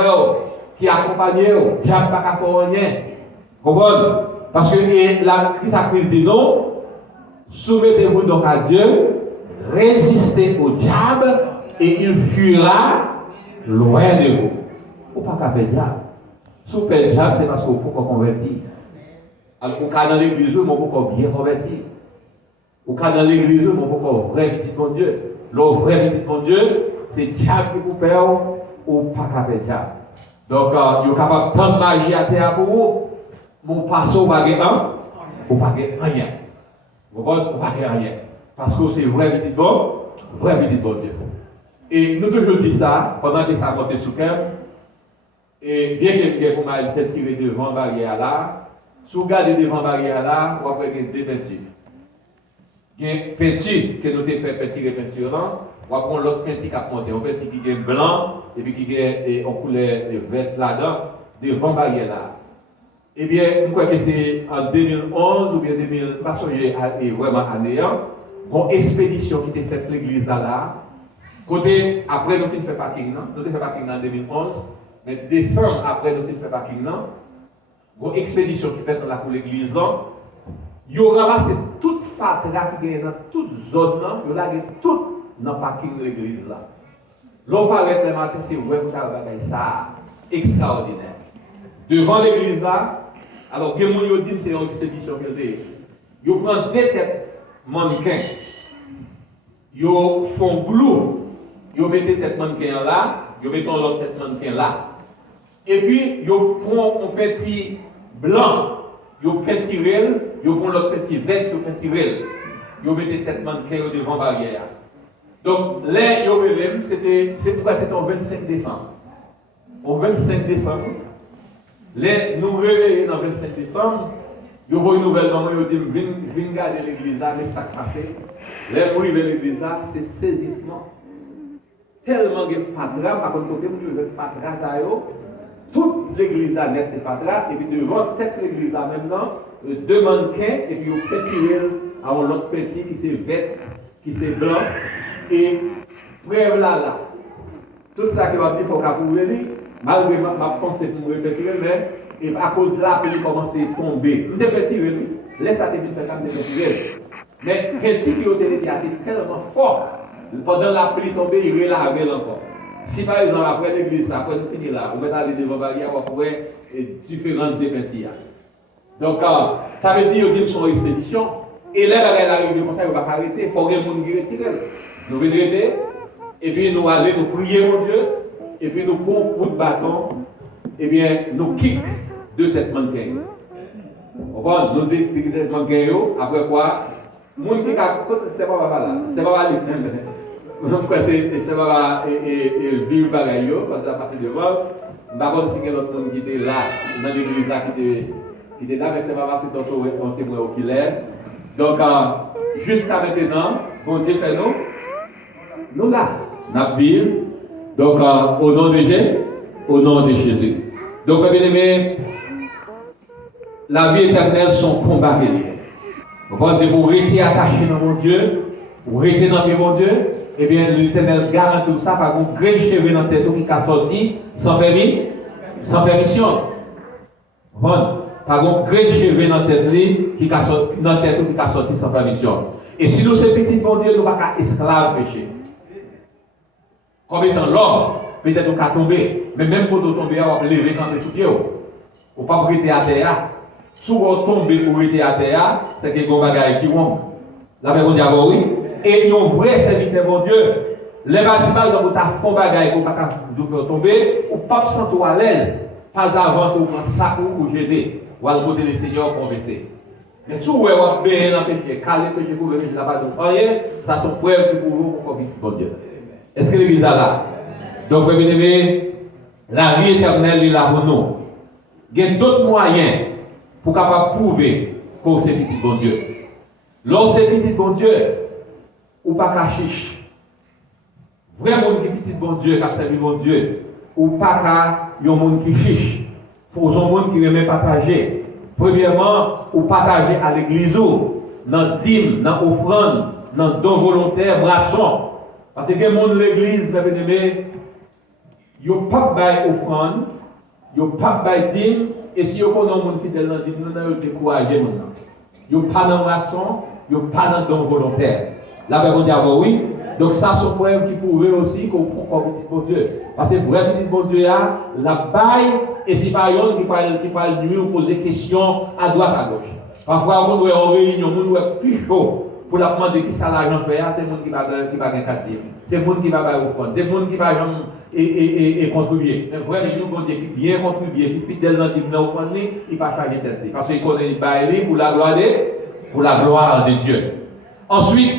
qui accompagnait, diable pas qu'à rien. Comprenez? Parce que la Christ a dit non, soumettez-vous donc à Dieu, résistez au diable, et il fuira loin de vous. Ou pas qu'à faire diable. Si vous faites diable, c'est parce que vous pouvez convertir. Alors, au cas dans l'église, vous pouvez bien convertir. Au cas dans l'église, vous pouvez vrai petit bon Dieu. Le vrai petit bon Dieu, c'est diable qui vous fait ou pas qu'à faire diable. Donc, vous êtes capable de prendre magie à terre pour vous. Mon passo va gagner un, ou pas gagner rien. Vous comprenez? Ou pas gagner rien. Parce que c'est vrai petit bon Dieu. Et nous toujours dit ça, pendant que ça monte sous cœur, et bien que vous m'avez fait tirer devant la barrière là, si vous regardez devant la barrière là, vous avez deux peintures. Il y a une peinture que nous avons fait tirer peinture là, on va prendre l'autre peinture qui a monté, une peinture qui est blanc et puis qui est en couleur verte là-dedans, devant la barrière là. Eh bien, je crois que c'est en 2011 ou bien 2000, pas songer vraiment année, une expédition qui était faite l'église là. Côté, après nous finissons faire parking, nous avons fait parking en 2011, mais décembre après nous finissons faire parking, une expédition qui est faite dans l'église là. Ils ont ramassé toute fatra qui est dans toute zone, ils ont lâché tout dans le parking de l'église là. L'on paraît le matin, c'est ouais, ça extraordinaire. Devant l'église là, alors, il y a des gens qui disent que c'est une expédition que c'est. Ils prennent deux têtes mannequins. Ils font glou. Ils mettent des têtes mannequins là, ils mettent l'autre tête mannequin là. Et puis, ils prennent un petit blanc, ils peintirent, ils prennent l'autre petit vert, ils peintirent. Ils mettent des têtes mannequins devant la barrière. Donc, là, c'était au 25 décembre. Au 25 décembre, nous réveillons dans le 25 décembre, nous voyons une nouvelle dans nous, nous disons, viens garder l'église là, mais ça passé. Les nous arrivons à l'église là, c'est saisissement. Tellement de fatra, par contre, côté où je fatra, toute l'église là, net c'est fatra, et puis devant cette l'église là maintenant, deux mannequins, et puis on fait à l'autre petit qui c'est vert, qui c'est blanc, et preuve là. Tout ça que va dire, il faut qu'on venir. Malgré ma pensée pour me répéter, mais et à cause de la pluie commence à tomber. Je vais tirer, laisse ça te faire comme tirer. Mais quelqu'un qui a été tellement fort, pendant la pluie tomber, il relève encore. Si par exemple, après l'église, après nous finir là, vous mettez aller devant la barrière, vous pouvez différentes dépenses. Donc, ça veut dire qu'ils sont en expédition, et là, elle arrive comme ça, il ne va pas arrêter, il faut que les gens qui retirent. Nous venons arrêter, et puis nous allons nous prier, mon Dieu. Et puis nous prenons un coup de bâton, et bien nous kick deux têtes mannequins. Nous deux têtes mannequins, après quoi, les gens qui ont c'est pas là, c'est pas là, c'est pas vivre pareil, parce que à partir de là, d'abord si l'autre monde qui était là, dans l'église là, qui était là, mais c'est pas c'est un témoin oculaire. Donc, jusqu'à maintenant, bon Dieu fait nous là, nous vivons. Donc, au nom de Jésus. Donc, bien aimé, la vie éternelle, son combat. Vous rester attaché dans mon Dieu, vous rester dans mon Dieu, eh bien, l'Éternel garantit tout ça par un grand cheveu dans la tête qui a sorti sans permission. Par un grand cheveu dans la tête qui a sorti sans permission. Et si nous sommes petits, bon Dieu, nous ne sommes pas esclaves péché. Comme étant l'homme, peut-être qu'on va tomber, mais même pour tomber, on va lever dans les pieds. On ne peut pas rester à terre. Si on tombe pour rester à terre, c'est que les bagages qui vont. La personne dit oui. Et nous, vrai serviteur, mon Dieu, les bâtiments, vous avez fait bagages pour ne pas vous tomber, ou pas se sentir à l'aise, pas avant que vous preniez ça ou jeter, ou à côté des seigneurs converser. Mais si vous avez bien dans le péché, calé péché pour le péché, ça sont preuves pour vous pour convaincre mon Dieu. Est-ce que l'église est là? Donc, bien aimé, la vie éternelle est là pour nous. Il y a d'autres moyens pour capable prouver que c'est petit bon Dieu. Lorsque c'est petit bon Dieu, ou pas cacher. Vraiment, qui est petit bon Dieu, qui a servi bon Dieu, ou pas qu'un monde qui chiche. Il faut un monde qui remet partager. Premièrement, ou partager à l'église, dans dîme, dans offrande, dans don volontaire, brasson. Parce que les gens de l'église, mes bien-aimés, ils n'ont pas de offrande, ils n'ont pas de dîme, et si vous connaissez un monde fidèle dans le dîme, nous avons découragé maintenant. Ils n'ont pas de maçon, ils n'ont pas de don volontaire. La Bible dit oui, Donc ça, c'est un problème qui pourrait aussi qu'on prend comme petit bon Dieu. Parce que vrai petit bon Dieu, la baille, et c'est pas yon qui parle de lui ou poser des questions à droite, à gauche. Parfois, on est en réunion, on est plus chaud pour la demander qui ça l'argent fait, c'est le monde qui va gagner 4 livres. C'est le monde qui va faire offrande. C'est le monde qui va contribuer. Mais vrai, les gens qui bien contribuer, qui fidèle dans l'offrande, il va charger tête. Parce qu'il connaît le bail pour la gloire de Dieu. Ensuite,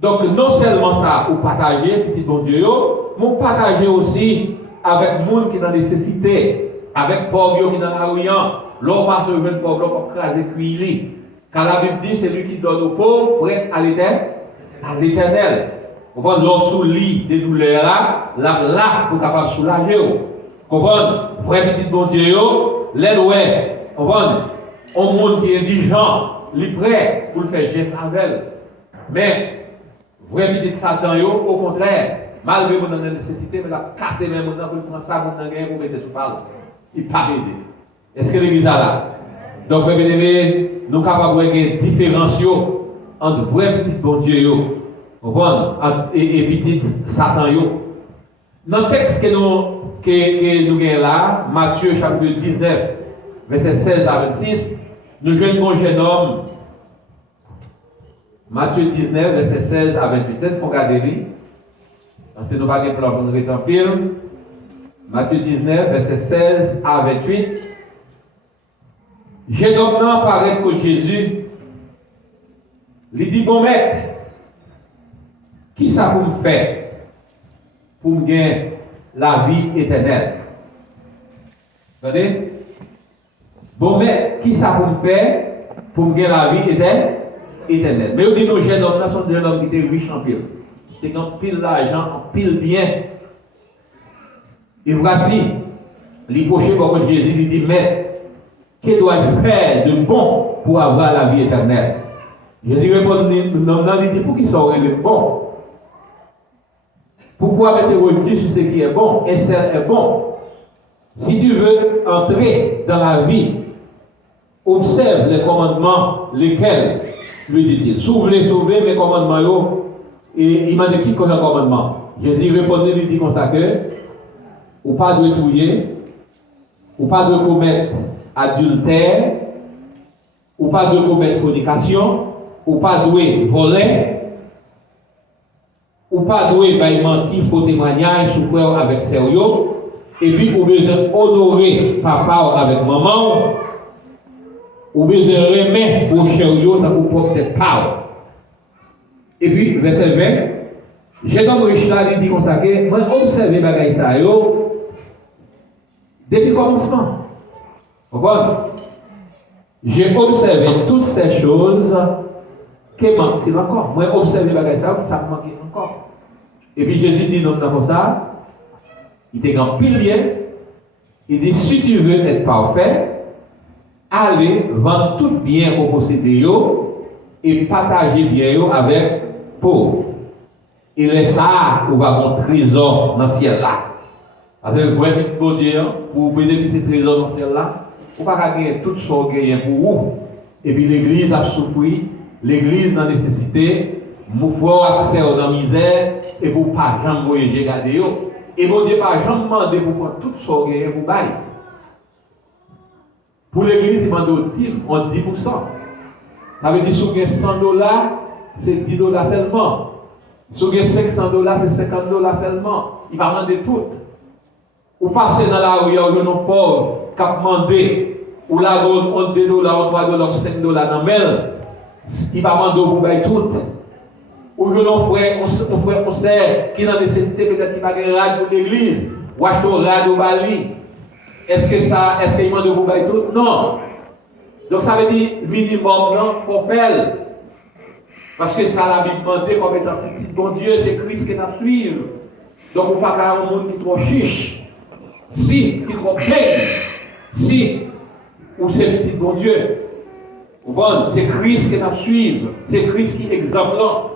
donc non seulement ça, vous partagez, petit bon Dieu, mais partagez aussi avec les gens qui sont dans la nécessité, avec les pauvres qui sont dans la rue. L'on passe sur le pauvre, l'on peut craser cuire. Quand la Bible dit, c'est lui qui donne aux pauvres, prête à l'éternel. Vous comprenez, lorsqu'on lit des douleurs là, pour capable soulager. Vous comprenez, vrai petit bon Dieu, l'aide, ouais. Vous comprenez, un monde qui est indigent, il est prêt pour le faire geste avec. Mais, vrai petit Satan, au contraire, malgré mon nécessité, mais la casser même pour prendre ça, pour mettre sur parole. Il ne peut pas aider. Est-ce que l'église a là? Donc, nous sommes capables de faire une différence entre vrai petit bon Dieu et petit Satan. Dans le texte que nous avons là, Matthieu chapitre 19, verset 16 à 26, nous jouons un jeune homme. Matthieu 19, verset 16 à 28. Il faut regarder lui. Parce que nous n'avons pas de plan pour nous rétampir. Matthieu 19, verset 16 à 28. Jeune homme non paraît que Jésus lui dit, bon maître, qui ça pour me faire pour me gagner la vie éternelle? Vous voyez? Bon maître, qui ça pour me faire pour me gagner la vie éternelle? Mais vous dites, nos jeunes hommes, sont des jeunes hommes qui étaient riches en pile. Ils ont pile l'argent, en pile bien. Et voici, l'hypoché pour Jésus lui dit, maître, que dois-je faire de bon pour avoir la vie éternelle? Jésus répond, il dit, pour qui ça aurait le bon? Pourquoi m'interroger sur ce qui est bon? Et ce est bon. Si tu veux entrer dans la vie, observe les commandements, lesquels, lui dit-il. Si vous voulez sauver mes commandements, et il m'a dit qui connaît le commandement? Jésus répondait, lui dit comme ça que, ou pas de tuer, ou pas de commettre adultère, ou pas de commettre fornication, ou pas de voler, ou pas de mentir, faux témoignage, souffrir avec sérieux, et puis vous besoin honorer papa avec maman, ou besoin remettre au sérieux, ça vous propre pas. Et puis, verset 20, j'ai dans le riche là, il dit comme ça que, moi, observez bagaille ça, depuis le commencement. Vous comprenez? J'ai observé toutes ces choses qui manquent encore. Moi, observé bagaille ça me manque encore. Et puis Jésus dit non, comme ça, il te gagne pile bien. Il dit si tu veux être parfait, allez vendre tout bien au possédé et partager bien avec pauvres. Et laisse ça, on va avoir un trésor dans le ciel là. Parce que vous voyez, pour Dieu, pour bénéficier de trésor dans le ciel là, vous ne pouvez pas gagner tout ce que vous pour vous. Et puis l'église a souffert, l'église dans la nécessité, nous faut accès dans la misère, et pour ne pas jamais voyager garder. Et bon Dieu, pas jamais demander pour prendre tout ce que vous avez pour bailler. Pour l'église, il demande au team, on 10%. Ça veut dire que si vous avez $100, c'est $10 seulement. Si vous avez $500, c'est $50 seulement. Il va demander tout. Ou passer dans la rue, il y a un pauvre qui a demandé, ou là, on $2, $3, $5 dans le il va demander au bout tout. Ou je l'on frère, on sait qui est dans la nécessité, peut-être qu'il va gagner un rad pour l'église, ou acheter un rad au Bali. Est-ce qu'il demande au bout tout? Non. Donc ça veut dire minimum, non, pour faire. Parce que ça l'a demandé comme étant petit bon Dieu, c'est Christ qui nous suit. Donc on ne peut pas avoir un monde qui est trop chiche. Si, qui est trop plein. Si, ou c'est petit bon Dieu. Bon, c'est Christ qui nous suit. C'est Christ qui est exemplaire.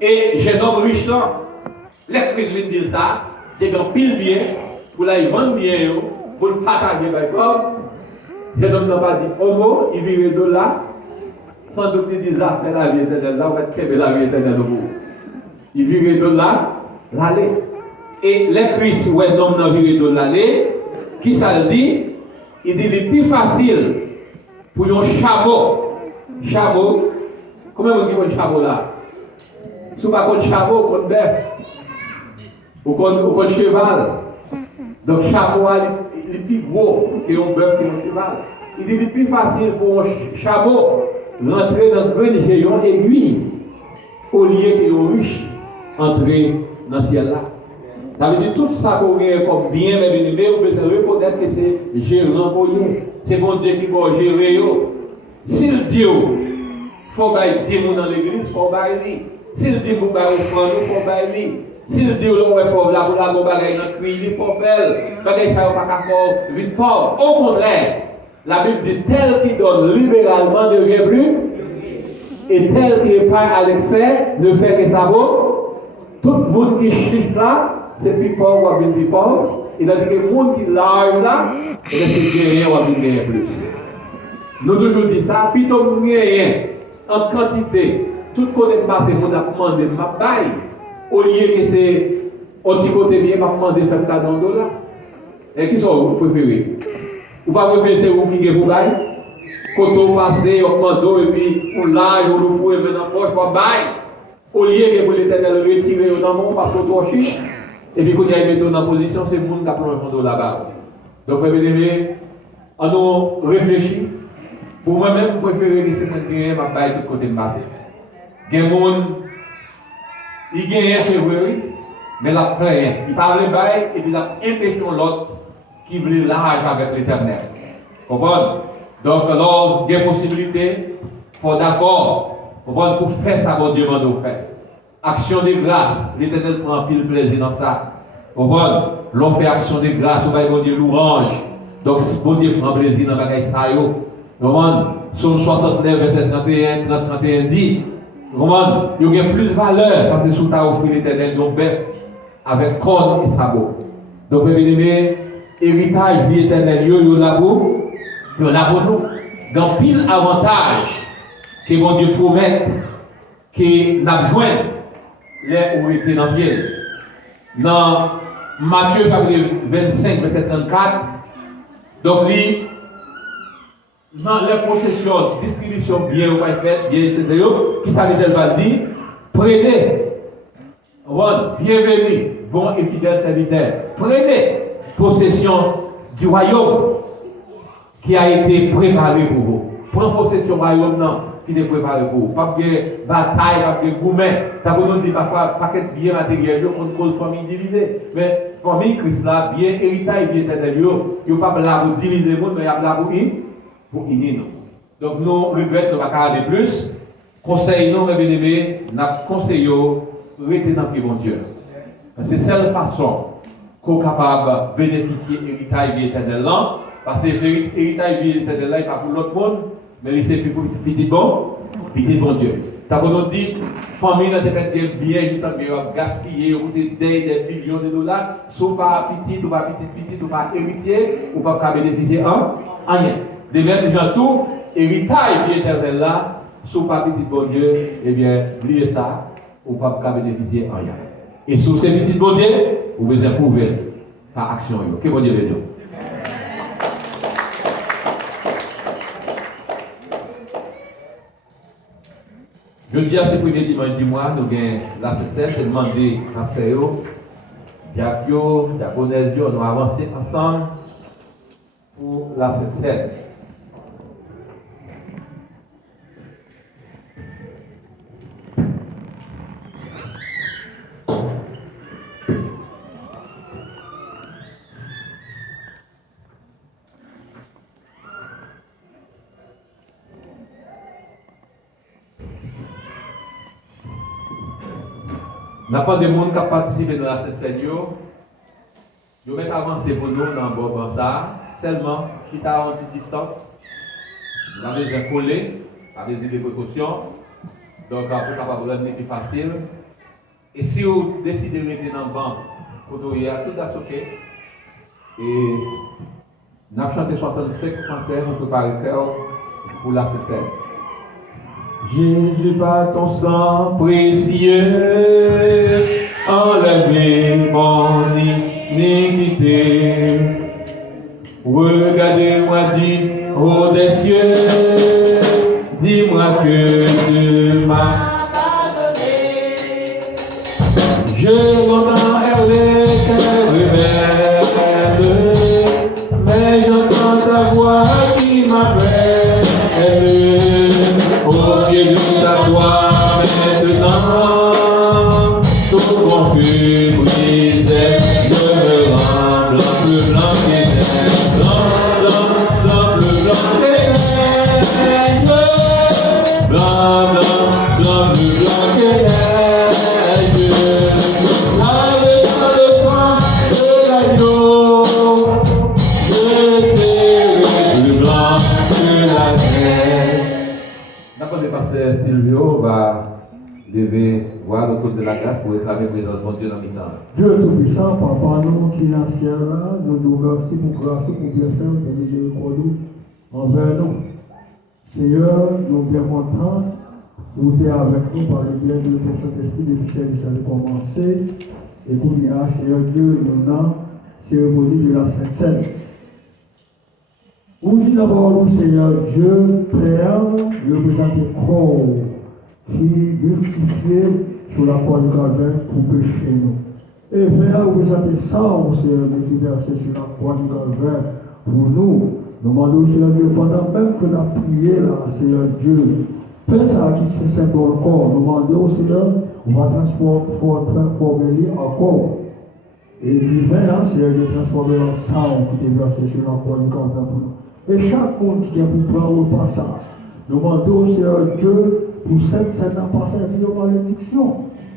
Et j'ai un homme riche là. Les Christ lui dit ça, des gens pile bien, pour la vendre bien, pour le partager avec eux. J'ai un homme n'a pas dit homo, il vivait de là. Sans doute il dit ça, c'est la vie éternelle. Là, on va être la vie éternelle au bout. il vire de là, l'aller. Et les Christ, ouais, non, non, vire de l'aller, qui ça le dit? Il dit le plus facile pour un chameau. Chameau, comment vous dites un chameau là? Si vous n'avez pas de chameau, vous avez bœuf. Ou un cheval. Donc, chameau, il est plus gros que un bœuf et un cheval. Il dit le plus facile pour un chameau rentrer dans le grain géant aiguille au lieu que riche entrer dans le ciel là. Ça veut dire tout ça qu'on a comme bien, mais vous devez reconnaître que c'est gérant pour vous. C'est bon Dieu qui va gérer. S'il dit, il faut dire dans l'église, il faut dire. S'il dit, vous allez offrande, il faut dire. S'il dit, vous allez pour la bagaille dans le cuir, il faut faire. Bagaille ça, il ne faut pas faire vite pauvre. Au contraire, la Bible dit tel qui donne libéralement ne devient plus. Et tel qui épargne à l'excès ne fait que ça vaut. Tout le monde qui chiffre là, c'est plus pauvre ou plus pauvre. Il a dit que le monde qui large là, c'est gagner ou gagner plus. Nous toujours dit ça, plutôt gagner en quantité. Tout côté de masse, on a demandé ma baille. Au lieu que c'est au petit côté bien, on a demandé faire $40. Et qui sont vous préférez? Vous pas préférer c'est vous qui gagnez pour baille? Quand on passe, on demande et puis on large, on le fout et maintenant poche pour baille. Au lieu que pour l'éternel retirer dans mon parce qu'on chiche. Et puis quand il y a une méthode en position, c'est le monde qui a pris un là-bas. Donc, mes amis, on nous réfléchit. Pour moi-même, je préfère que c'est un ma baille de côté de ma tête. Il y a des gens, ils gagnent, c'est vrai, mais la plaît. Ils parlent de baille et puis ils empêchent l'autre qui veut l'argent avec l'éternel. Vous comprenez? Donc, alors, il y a des possibilités, pour d'accord, pour faire ça, bon Dieu m'a fait. Action de grâce, l'éternel prend pile plaisir dans ça. Vous comprenez? L'on fait action de grâce, on va bon Dieu louange. Donc, bon Dieu prend plaisir dans la bagaille ça. Vous comprenez? Psaume 69, verset 31, 31 dit, vous comprenez? Il y a plus de valeur parce que sous ta offre l'éternel, donc bête, avec corne et sabot. Donc, vous voyez, héritage vie éternelle, il y a pour nous. Dans pile avantage que mon Dieu promet, que n'a besoin les où était dans le ciel. Dans Matthieu chapitre 25, verset 34, donc lui, dans les possessions, distribution bien ou pas faite, bien etc., qui s'arrête va dire, prenez, bienvenue, bon et fidèle serviteur, prenez possession du royaume qui a été préparé pour vous. Prenez possession du royaume, non. Qui est préparé pour vous. Pas de bataille, pas de gourmet. Ça vous dit parfois, pas que bien matériel, on cause famille divisée. Mais famille Christ là, bien héritage, bien éternel, il n'y a pas là pour diviser le monde, mais il y a là pour unir nous. Donc nous regrettons de ne pas aller plus. Conseil nous, mes bien-aimés, nous conseillons de rester dans le bon Dieu. C'est la seule façon qu'on est capable de bénéficier de l'héritage bien éternel là. Parce que l'héritage bien éternel là, il n'est pas pour l'autre monde. Mais c'est plus petit bon Dieu. T'as nous dit, famille n'a pas été bien, juste en gaspillé, des millions de dollars, soit pas petit, ou pas petit, ou pas héritier, ou pas bénéficier en rien. De même, gens tout, héritage bien éternel là, soit pas petit bon Dieu, eh bien, oubliez ça, ou pas bénéficier en rien. Et sous ces petits bon Dieu, vous pouvez prouver par action. Que bon Dieu bénisse. Je dis à ce premier dimanche du mois, nous avons la succès, c'est demander à Féo, Diakio, Diaconésio, nous avancer ensemble pour la succès. Nous avons des gens qui ont participé dans la session. Nous allons avancer pour nous dans le bon ça. Seulement, si tu as une petite distance, nous avons besoin de coller, avec des précautions. Donc, pour capable de l'amener plus facile. Et si vous décidez de rester dans le banc, pour nous, il y a tout à choquer. Et nous avons chanté 65 français, nous préparons le cœur pour la session. Jésus, par ton sang précieux, enlève mon iniquité. Regardez-moi du haut des cieux, dis-moi que tu m'as pardonné. Je m'entends hurler qu'elle rebelle, mais j'entends ta voix qui m'appelle. Au pied de ta croix maintenant, tout confus brisé, je me rends blanc, plus blanc que neige, blanc, blanc, blanc, plus blanc que neige, blanc, blanc, blanc, plus blanc que neige. Avec le sang de l'agneau, je serai plus blanc que la neige. D'abord, le pasteur Silvio va lever voir le côté de la grâce pour réclamer présence de Dieu dans le temps. Dieu Tout-Puissant, Papa, nous qui est dans le ciel là, nous nous remercions pour grâce, pour bien faire, pour miséricorde envers nous. Seigneur, nous sommes bien contents pour être avec nous par le bien de ton Saint-Esprit depuis que le service a commencé. Et pour nous, Seigneur Dieu, nous avons cérémonie de la Sainte Seine. Nous disons d'abord, Seigneur Dieu, Père, représente le corps qui justifié sur la croix du Calvaire pour pécher nous. Et Père, représente le sang, Seigneur, qui est versé sur la croix du Calvaire pour nous. Nous demandons, Seigneur Dieu, pendant même que nous avons prié là, Seigneur Dieu, Père, ça qui se symbole corps, nous demandons, Seigneur, on va transformer encore. Et du vin, Seigneur Dieu, transformer en sang qui est versé sur la croix du Calvaire pour nous. Et chaque monde qui vient pour prendre le passage, nous demandons, Seigneur Dieu, pour cette scène n'a pas servi de malédiction,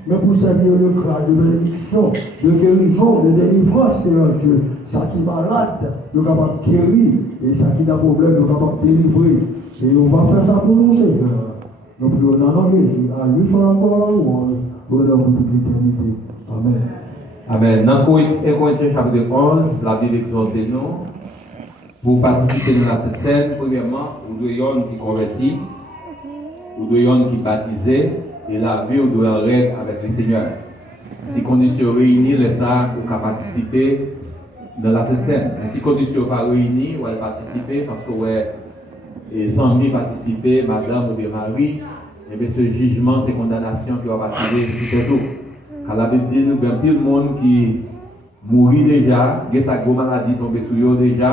mais pour servir de grâce, de bénédiction, de guérison, de délivrance, Seigneur Dieu. Ça qui est malade, nous sommes capables de guérir, et ça qui a problème, nous sommes capables de délivrer. Et on va faire ça pour nous, Seigneur. Nous prions dans le nom de Jésus. À lui soit encore la louange, pour toute l'éternité. Amen. Amen. Dans 1 Corinthiens chapitre 11, la Bible exhorte nous pour participer dans la scène. Premièrement, vous devez qui converti, vous devez qui baptisé, et la vie vous devez en règle avec le Seigneur. Si conditions réunies, les ça pour participer dans la scène. Si conditions pas réunies, vous allez participer parce que et sans lui participer, madame ou bien mari, et bien ce jugement, ces condamnations qui vont participer tout tout. Car la Bible dit, nous avons plus de monde qui mourit déjà, qui a sa grosse maladie tombée sur eux déjà,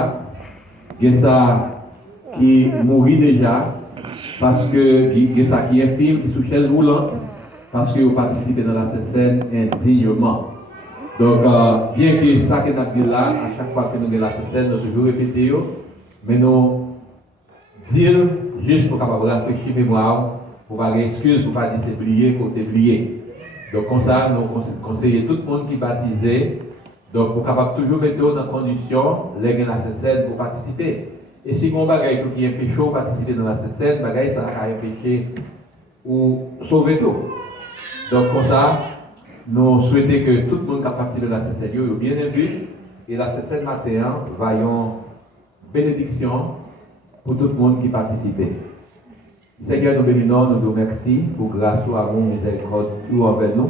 qui a ça qui mourit déjà, parce que qui a ça qui est infime, qui est sous chaise roulante, parce que vous participez dans la scène indignement. Donc, bien que ça que nous avons dit là, à chaque fois que nous avons la scène, nous toujours répéter, mais nous dire juste pour capable rafraîchir mémoire, pour pas excuse, pour pas dire c'est oublié, côté oublié. Donc comme ça, nous conseillons tout le monde qui est baptisé, donc pour capable toujours mettre dans condition, les gens dans cette scène pour participer. Et si on bagaille tout qui est péché, participer dans la scène, bagaille ça a empêché ou sauver tout. Donc comme ça, nous souhaitons que tout le monde qui a participé de la scène soit bien invité. Et la scène matin, vaillons bénédiction pour tout le monde qui participe. Seigneur, nous bénissons, nous nous remercions pour grâce ou amour, miséricorde, tout envers nous.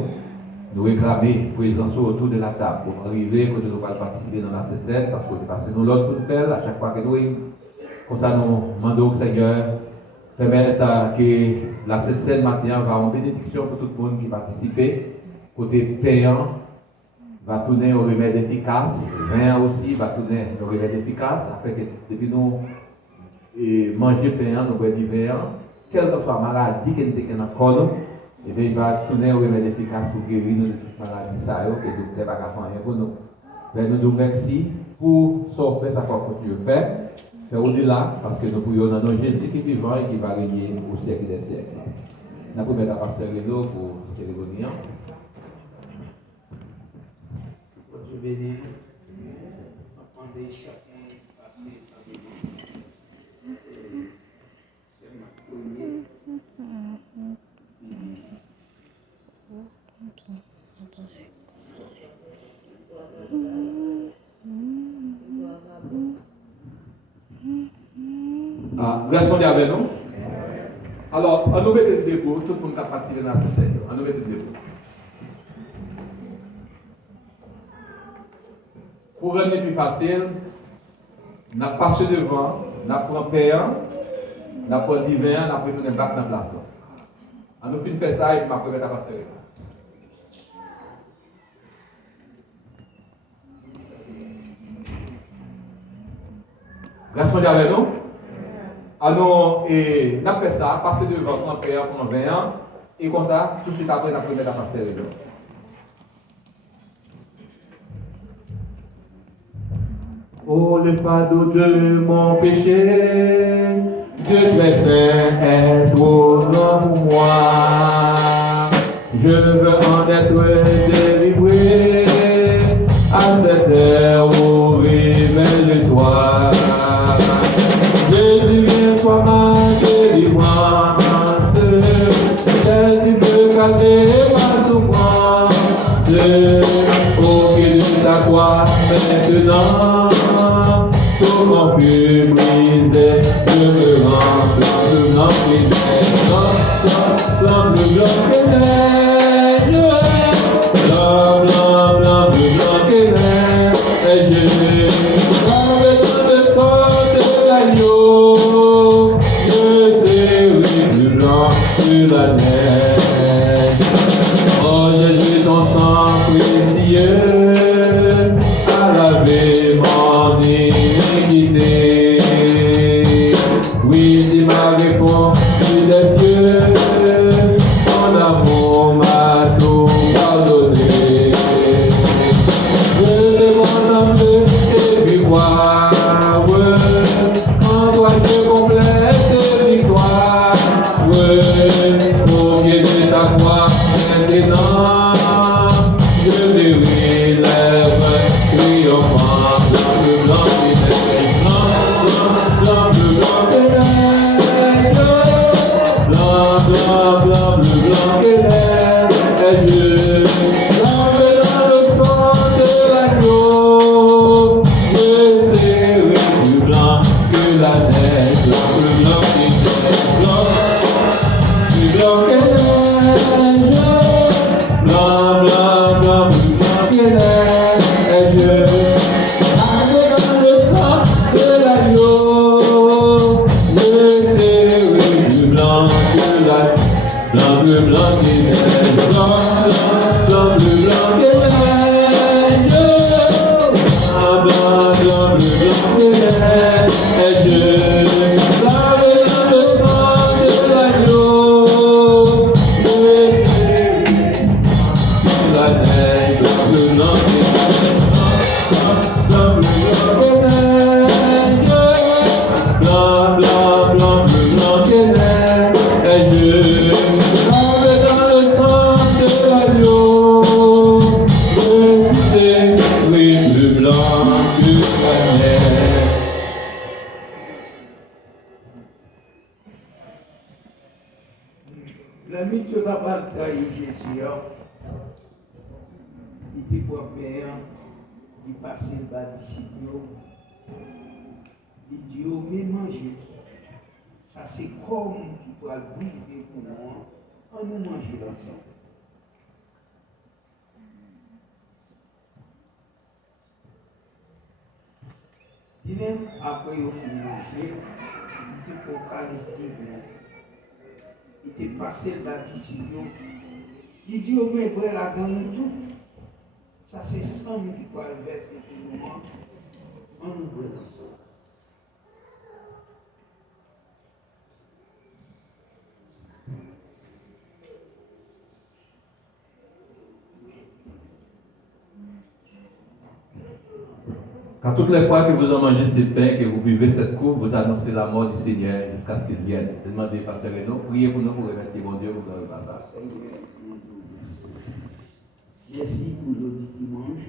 Nous réclamer présence autour de la table pour arriver, que nous allons participer dans la scène, parce que c'est nous l'autre pour faire, à chaque fois que nous, comme ça nous demandons au Seigneur, permettre que la scène matin va en bénédiction pour tout le monde qui participe, côté payant, va tourner au remède efficace, vin aussi va tourner au remède efficace, afin que depuis nous et manger payant, nous boire du vin, quelle que soit la maladie qui est dans le corps, et bien il va tourner au remède efficace pour guérir nous de toute maladie, ça, et que nous ne pas faire rien pour nous. Mais nous nous remercions pour s'offrir ça qu'on continue de faire, faire au-delà, parce que nous prions dans nos Jésus qui est vivant et qui va régner au siècle des siècles. Nous pouvons mettre à pasteur Renaud pour cérémonie. Dieu béni, attendez chacun passer sa vie. C'est ma première. Grâce mondiale avec nous. Alors, on nous met des débouts, tout le monde a participé dans la scène. On nous met des débouts. Pour rendre plus facile, on a passé devant, on a pris père, on a pris divin, on a pris une basse dans la place. On nous fait faire ça et on a pris la passer. Restez avec nous. Alors, on a fait ça, passer devant, prendre père, prendre 20 ans, et comme ça, tout de suite après, on a pris la passer. Oh, le fardeau de mon péché, Dieu très saint est trop grand pour moi. Je veux en être délivré à cette heure où révèle le soir. Jésus vient pour ma délivrance, il veut calmer ma souffrance. Au pied de ta croix maintenant, tout mon fut brisé, je me rends blanc que neige, blanc que neige, dans le sang de l'agneau, je serai plus blanc que la neige. Oh Jésus, ton sang précieux a lavé mon iniquité. Oui, c'est ma réponse des cieux, ton amour m'a tout pardonné. Je demande tes victoires, quand toi tu complètes victoire, au pied de ta croix maintenant, je verrai l'œuvre triomphant, blanc que neige, dans le sang de l'agneau, je serai plus blanc que la neige, blanc que neige, blanc que neige, dans le sang de l'agneau, je serai plus blanc que la neige. Blanc que neige, blanc que neige, blanc que neige, lavé dans le sang de l'agneau, la neige, blanc que neige, blanc que neige, blanc que neige. L'ami de la bataille, Jésus, il était pour père, il passait par disciple, il dit, oh, mais manger, ça c'est comme qui pourra briser pour moi, on nous manger ensemble. Divin, après il faut manger, il était pour caler divin. Il était passé par disciple. Il dit, oh, mais vrai, là, dans nous tout, ça c'est 100 000 qui pourra le verser pour nous, on nous voit ensemble. Quand toutes les fois que vous en mangez ces pains, que vous vivez cette coupe, vous annoncez la mort du Seigneur jusqu'à ce qu'il vienne. Demandez, pasteur Renaud, priez pour nous pour remercier mon Dieu pour le papa. Merci pour le dimanche.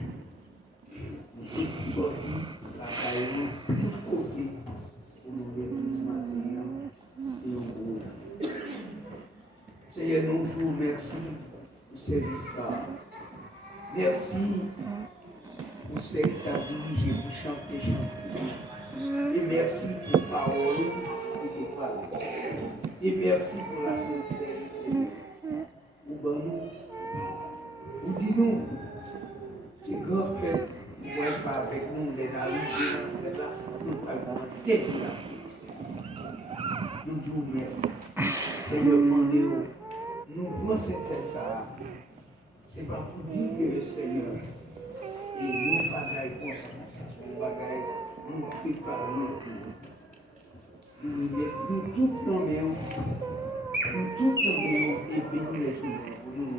Nous sommes sortis la caille de tous côtés pour nous bénir matin et au gros. Seigneur, nous vous merci pour ce service. Merci pour cette dirigée, pour chanter. Et merci pour la parole qui te parle. Et merci pour la sincérité. Ou ben nous, ou dis-nous, c'est grand fait, vous n'êtes pas avec nous, les navis, nous allons tête la nous disons merci. Seigneur, nous prenons cette tête ça. C'est pas pour dire que Seigneur, et nous bagaille comme nous bagaille, nous préparons nous tout nommons, et bénis les choses pour nous.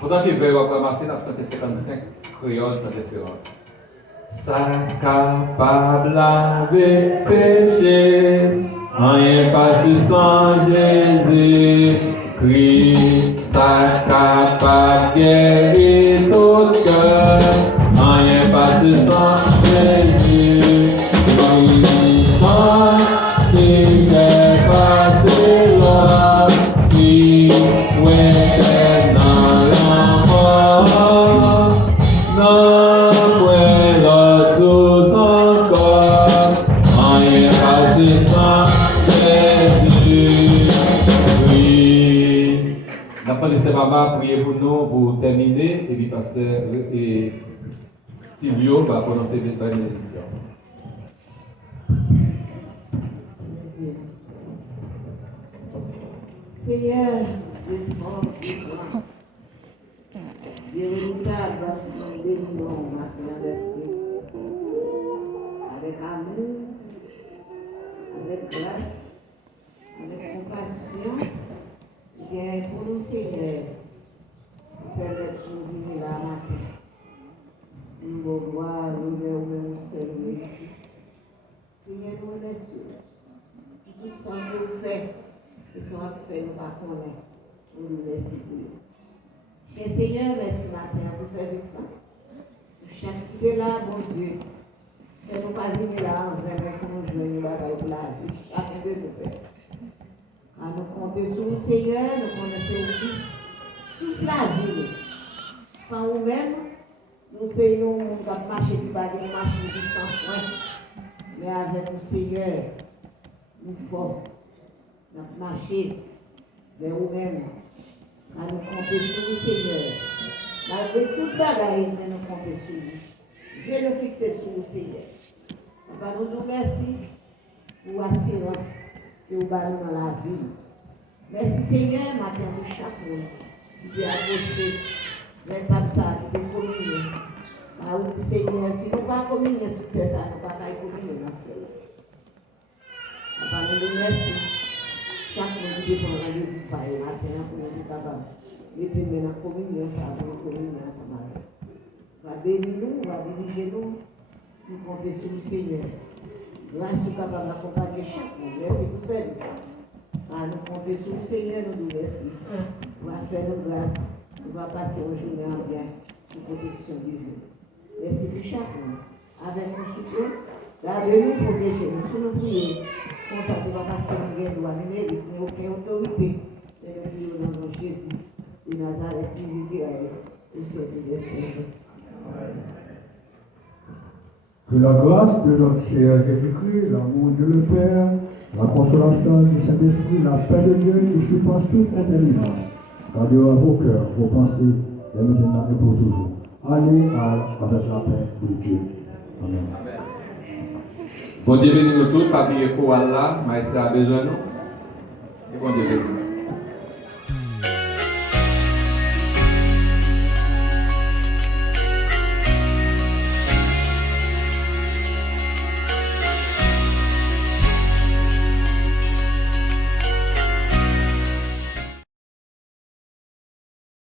Pendant que le verbe va ramasser, on a chanté 55 créoles dans l'espérance. Ça capable avec péché, rien pas sans Jésus Christ. Ça capable guérir tout cœur, rien pas sans Jésus Christ. Qui fait passer l'homme, qui est dans la mort, non, ouais, l'autre encore, rien passé sans Jésus. Oui. D'après le Seigneur, priez pour nous pour terminer, et puis pasteur Silvio va prononcer des bénédictions. Seigneur, Dieu fort, Dieu redoutable, bénissons matin d'esprit, avec amour, avec grâce, avec compassion, bien pour nous, Seigneur, pour permettre de nous vivre la matin. Nous nous voir, nous nous servir. Seigneur, nous remercions pour tout ce que vous faites. Ils sont faits, nous ne connaissons pas. Nous nous remercions pour eux. Cher Seigneur, merci matin pour ce service. Pour chaque qui est là, mon Dieu. Et nous ne pas venir là en vrai, mais pour nous jouer une bagaille pour la vie. Chacun de nous faire. Quand nous comptons sur nous, Seigneur, nous connaissons aussi sous la vie. Sans nous-mêmes, nous essayons de marcher qui va des machines qui sans point. Mais avec nous, Seigneur, nous forts. Nous marcher vers nous-mêmes, à nous compter sur nous, Seigneur. Malgré toute bagaille, nous compter sur nous. Dieu nous fixe sur nous, Seigneur. Papa, nous nous merci pour l'assurance que vous avez dans la vie. Merci, Seigneur, matin pour chaque monde qui a posté les tables ça, qui est communié. Ah oui, Seigneur, si nous ne pas communier sur terre, ça ne va pas communier dans le ciel. Papa, nous nous merci. Chaque monde qui dépend de la vie du Père, matin, pour nous être capables de mettre la communion, ça va nous communier ensemble. Va bénir nous, va diriger nous, nous compter sur le Seigneur. Grâce à capable d'accompagner chaque monde. Merci pour ça. Nous compter sur le Seigneur, nous nous merci. On va faire nos grâces, on va passer une journée en bien, pour protection divine. Merci pour chaque monde. Avec nos soutiens, gardez-nous, protégez-nous, si nous prions. Comme ça, c'est pas parce que nous avons droit, ni mérite, ni aucune autorité. Et nous prions dans le nom de Jésus de Nazareth, qui vit au siècle des siècles. Que la grâce de notre Seigneur Jésus-Christ, l'amour de Dieu le Père, la consolation du Saint-Esprit, la paix de Dieu qui surpasse toute intelligence, gardera vos cœurs, vos pensées, et maintenant et pour toujours. Allez avec la paix de Dieu. Amen. Bon Dieu bénisse nous tous, pas oublier pour Allah, maître a besoin de nous. Et bon Dieu bénisse.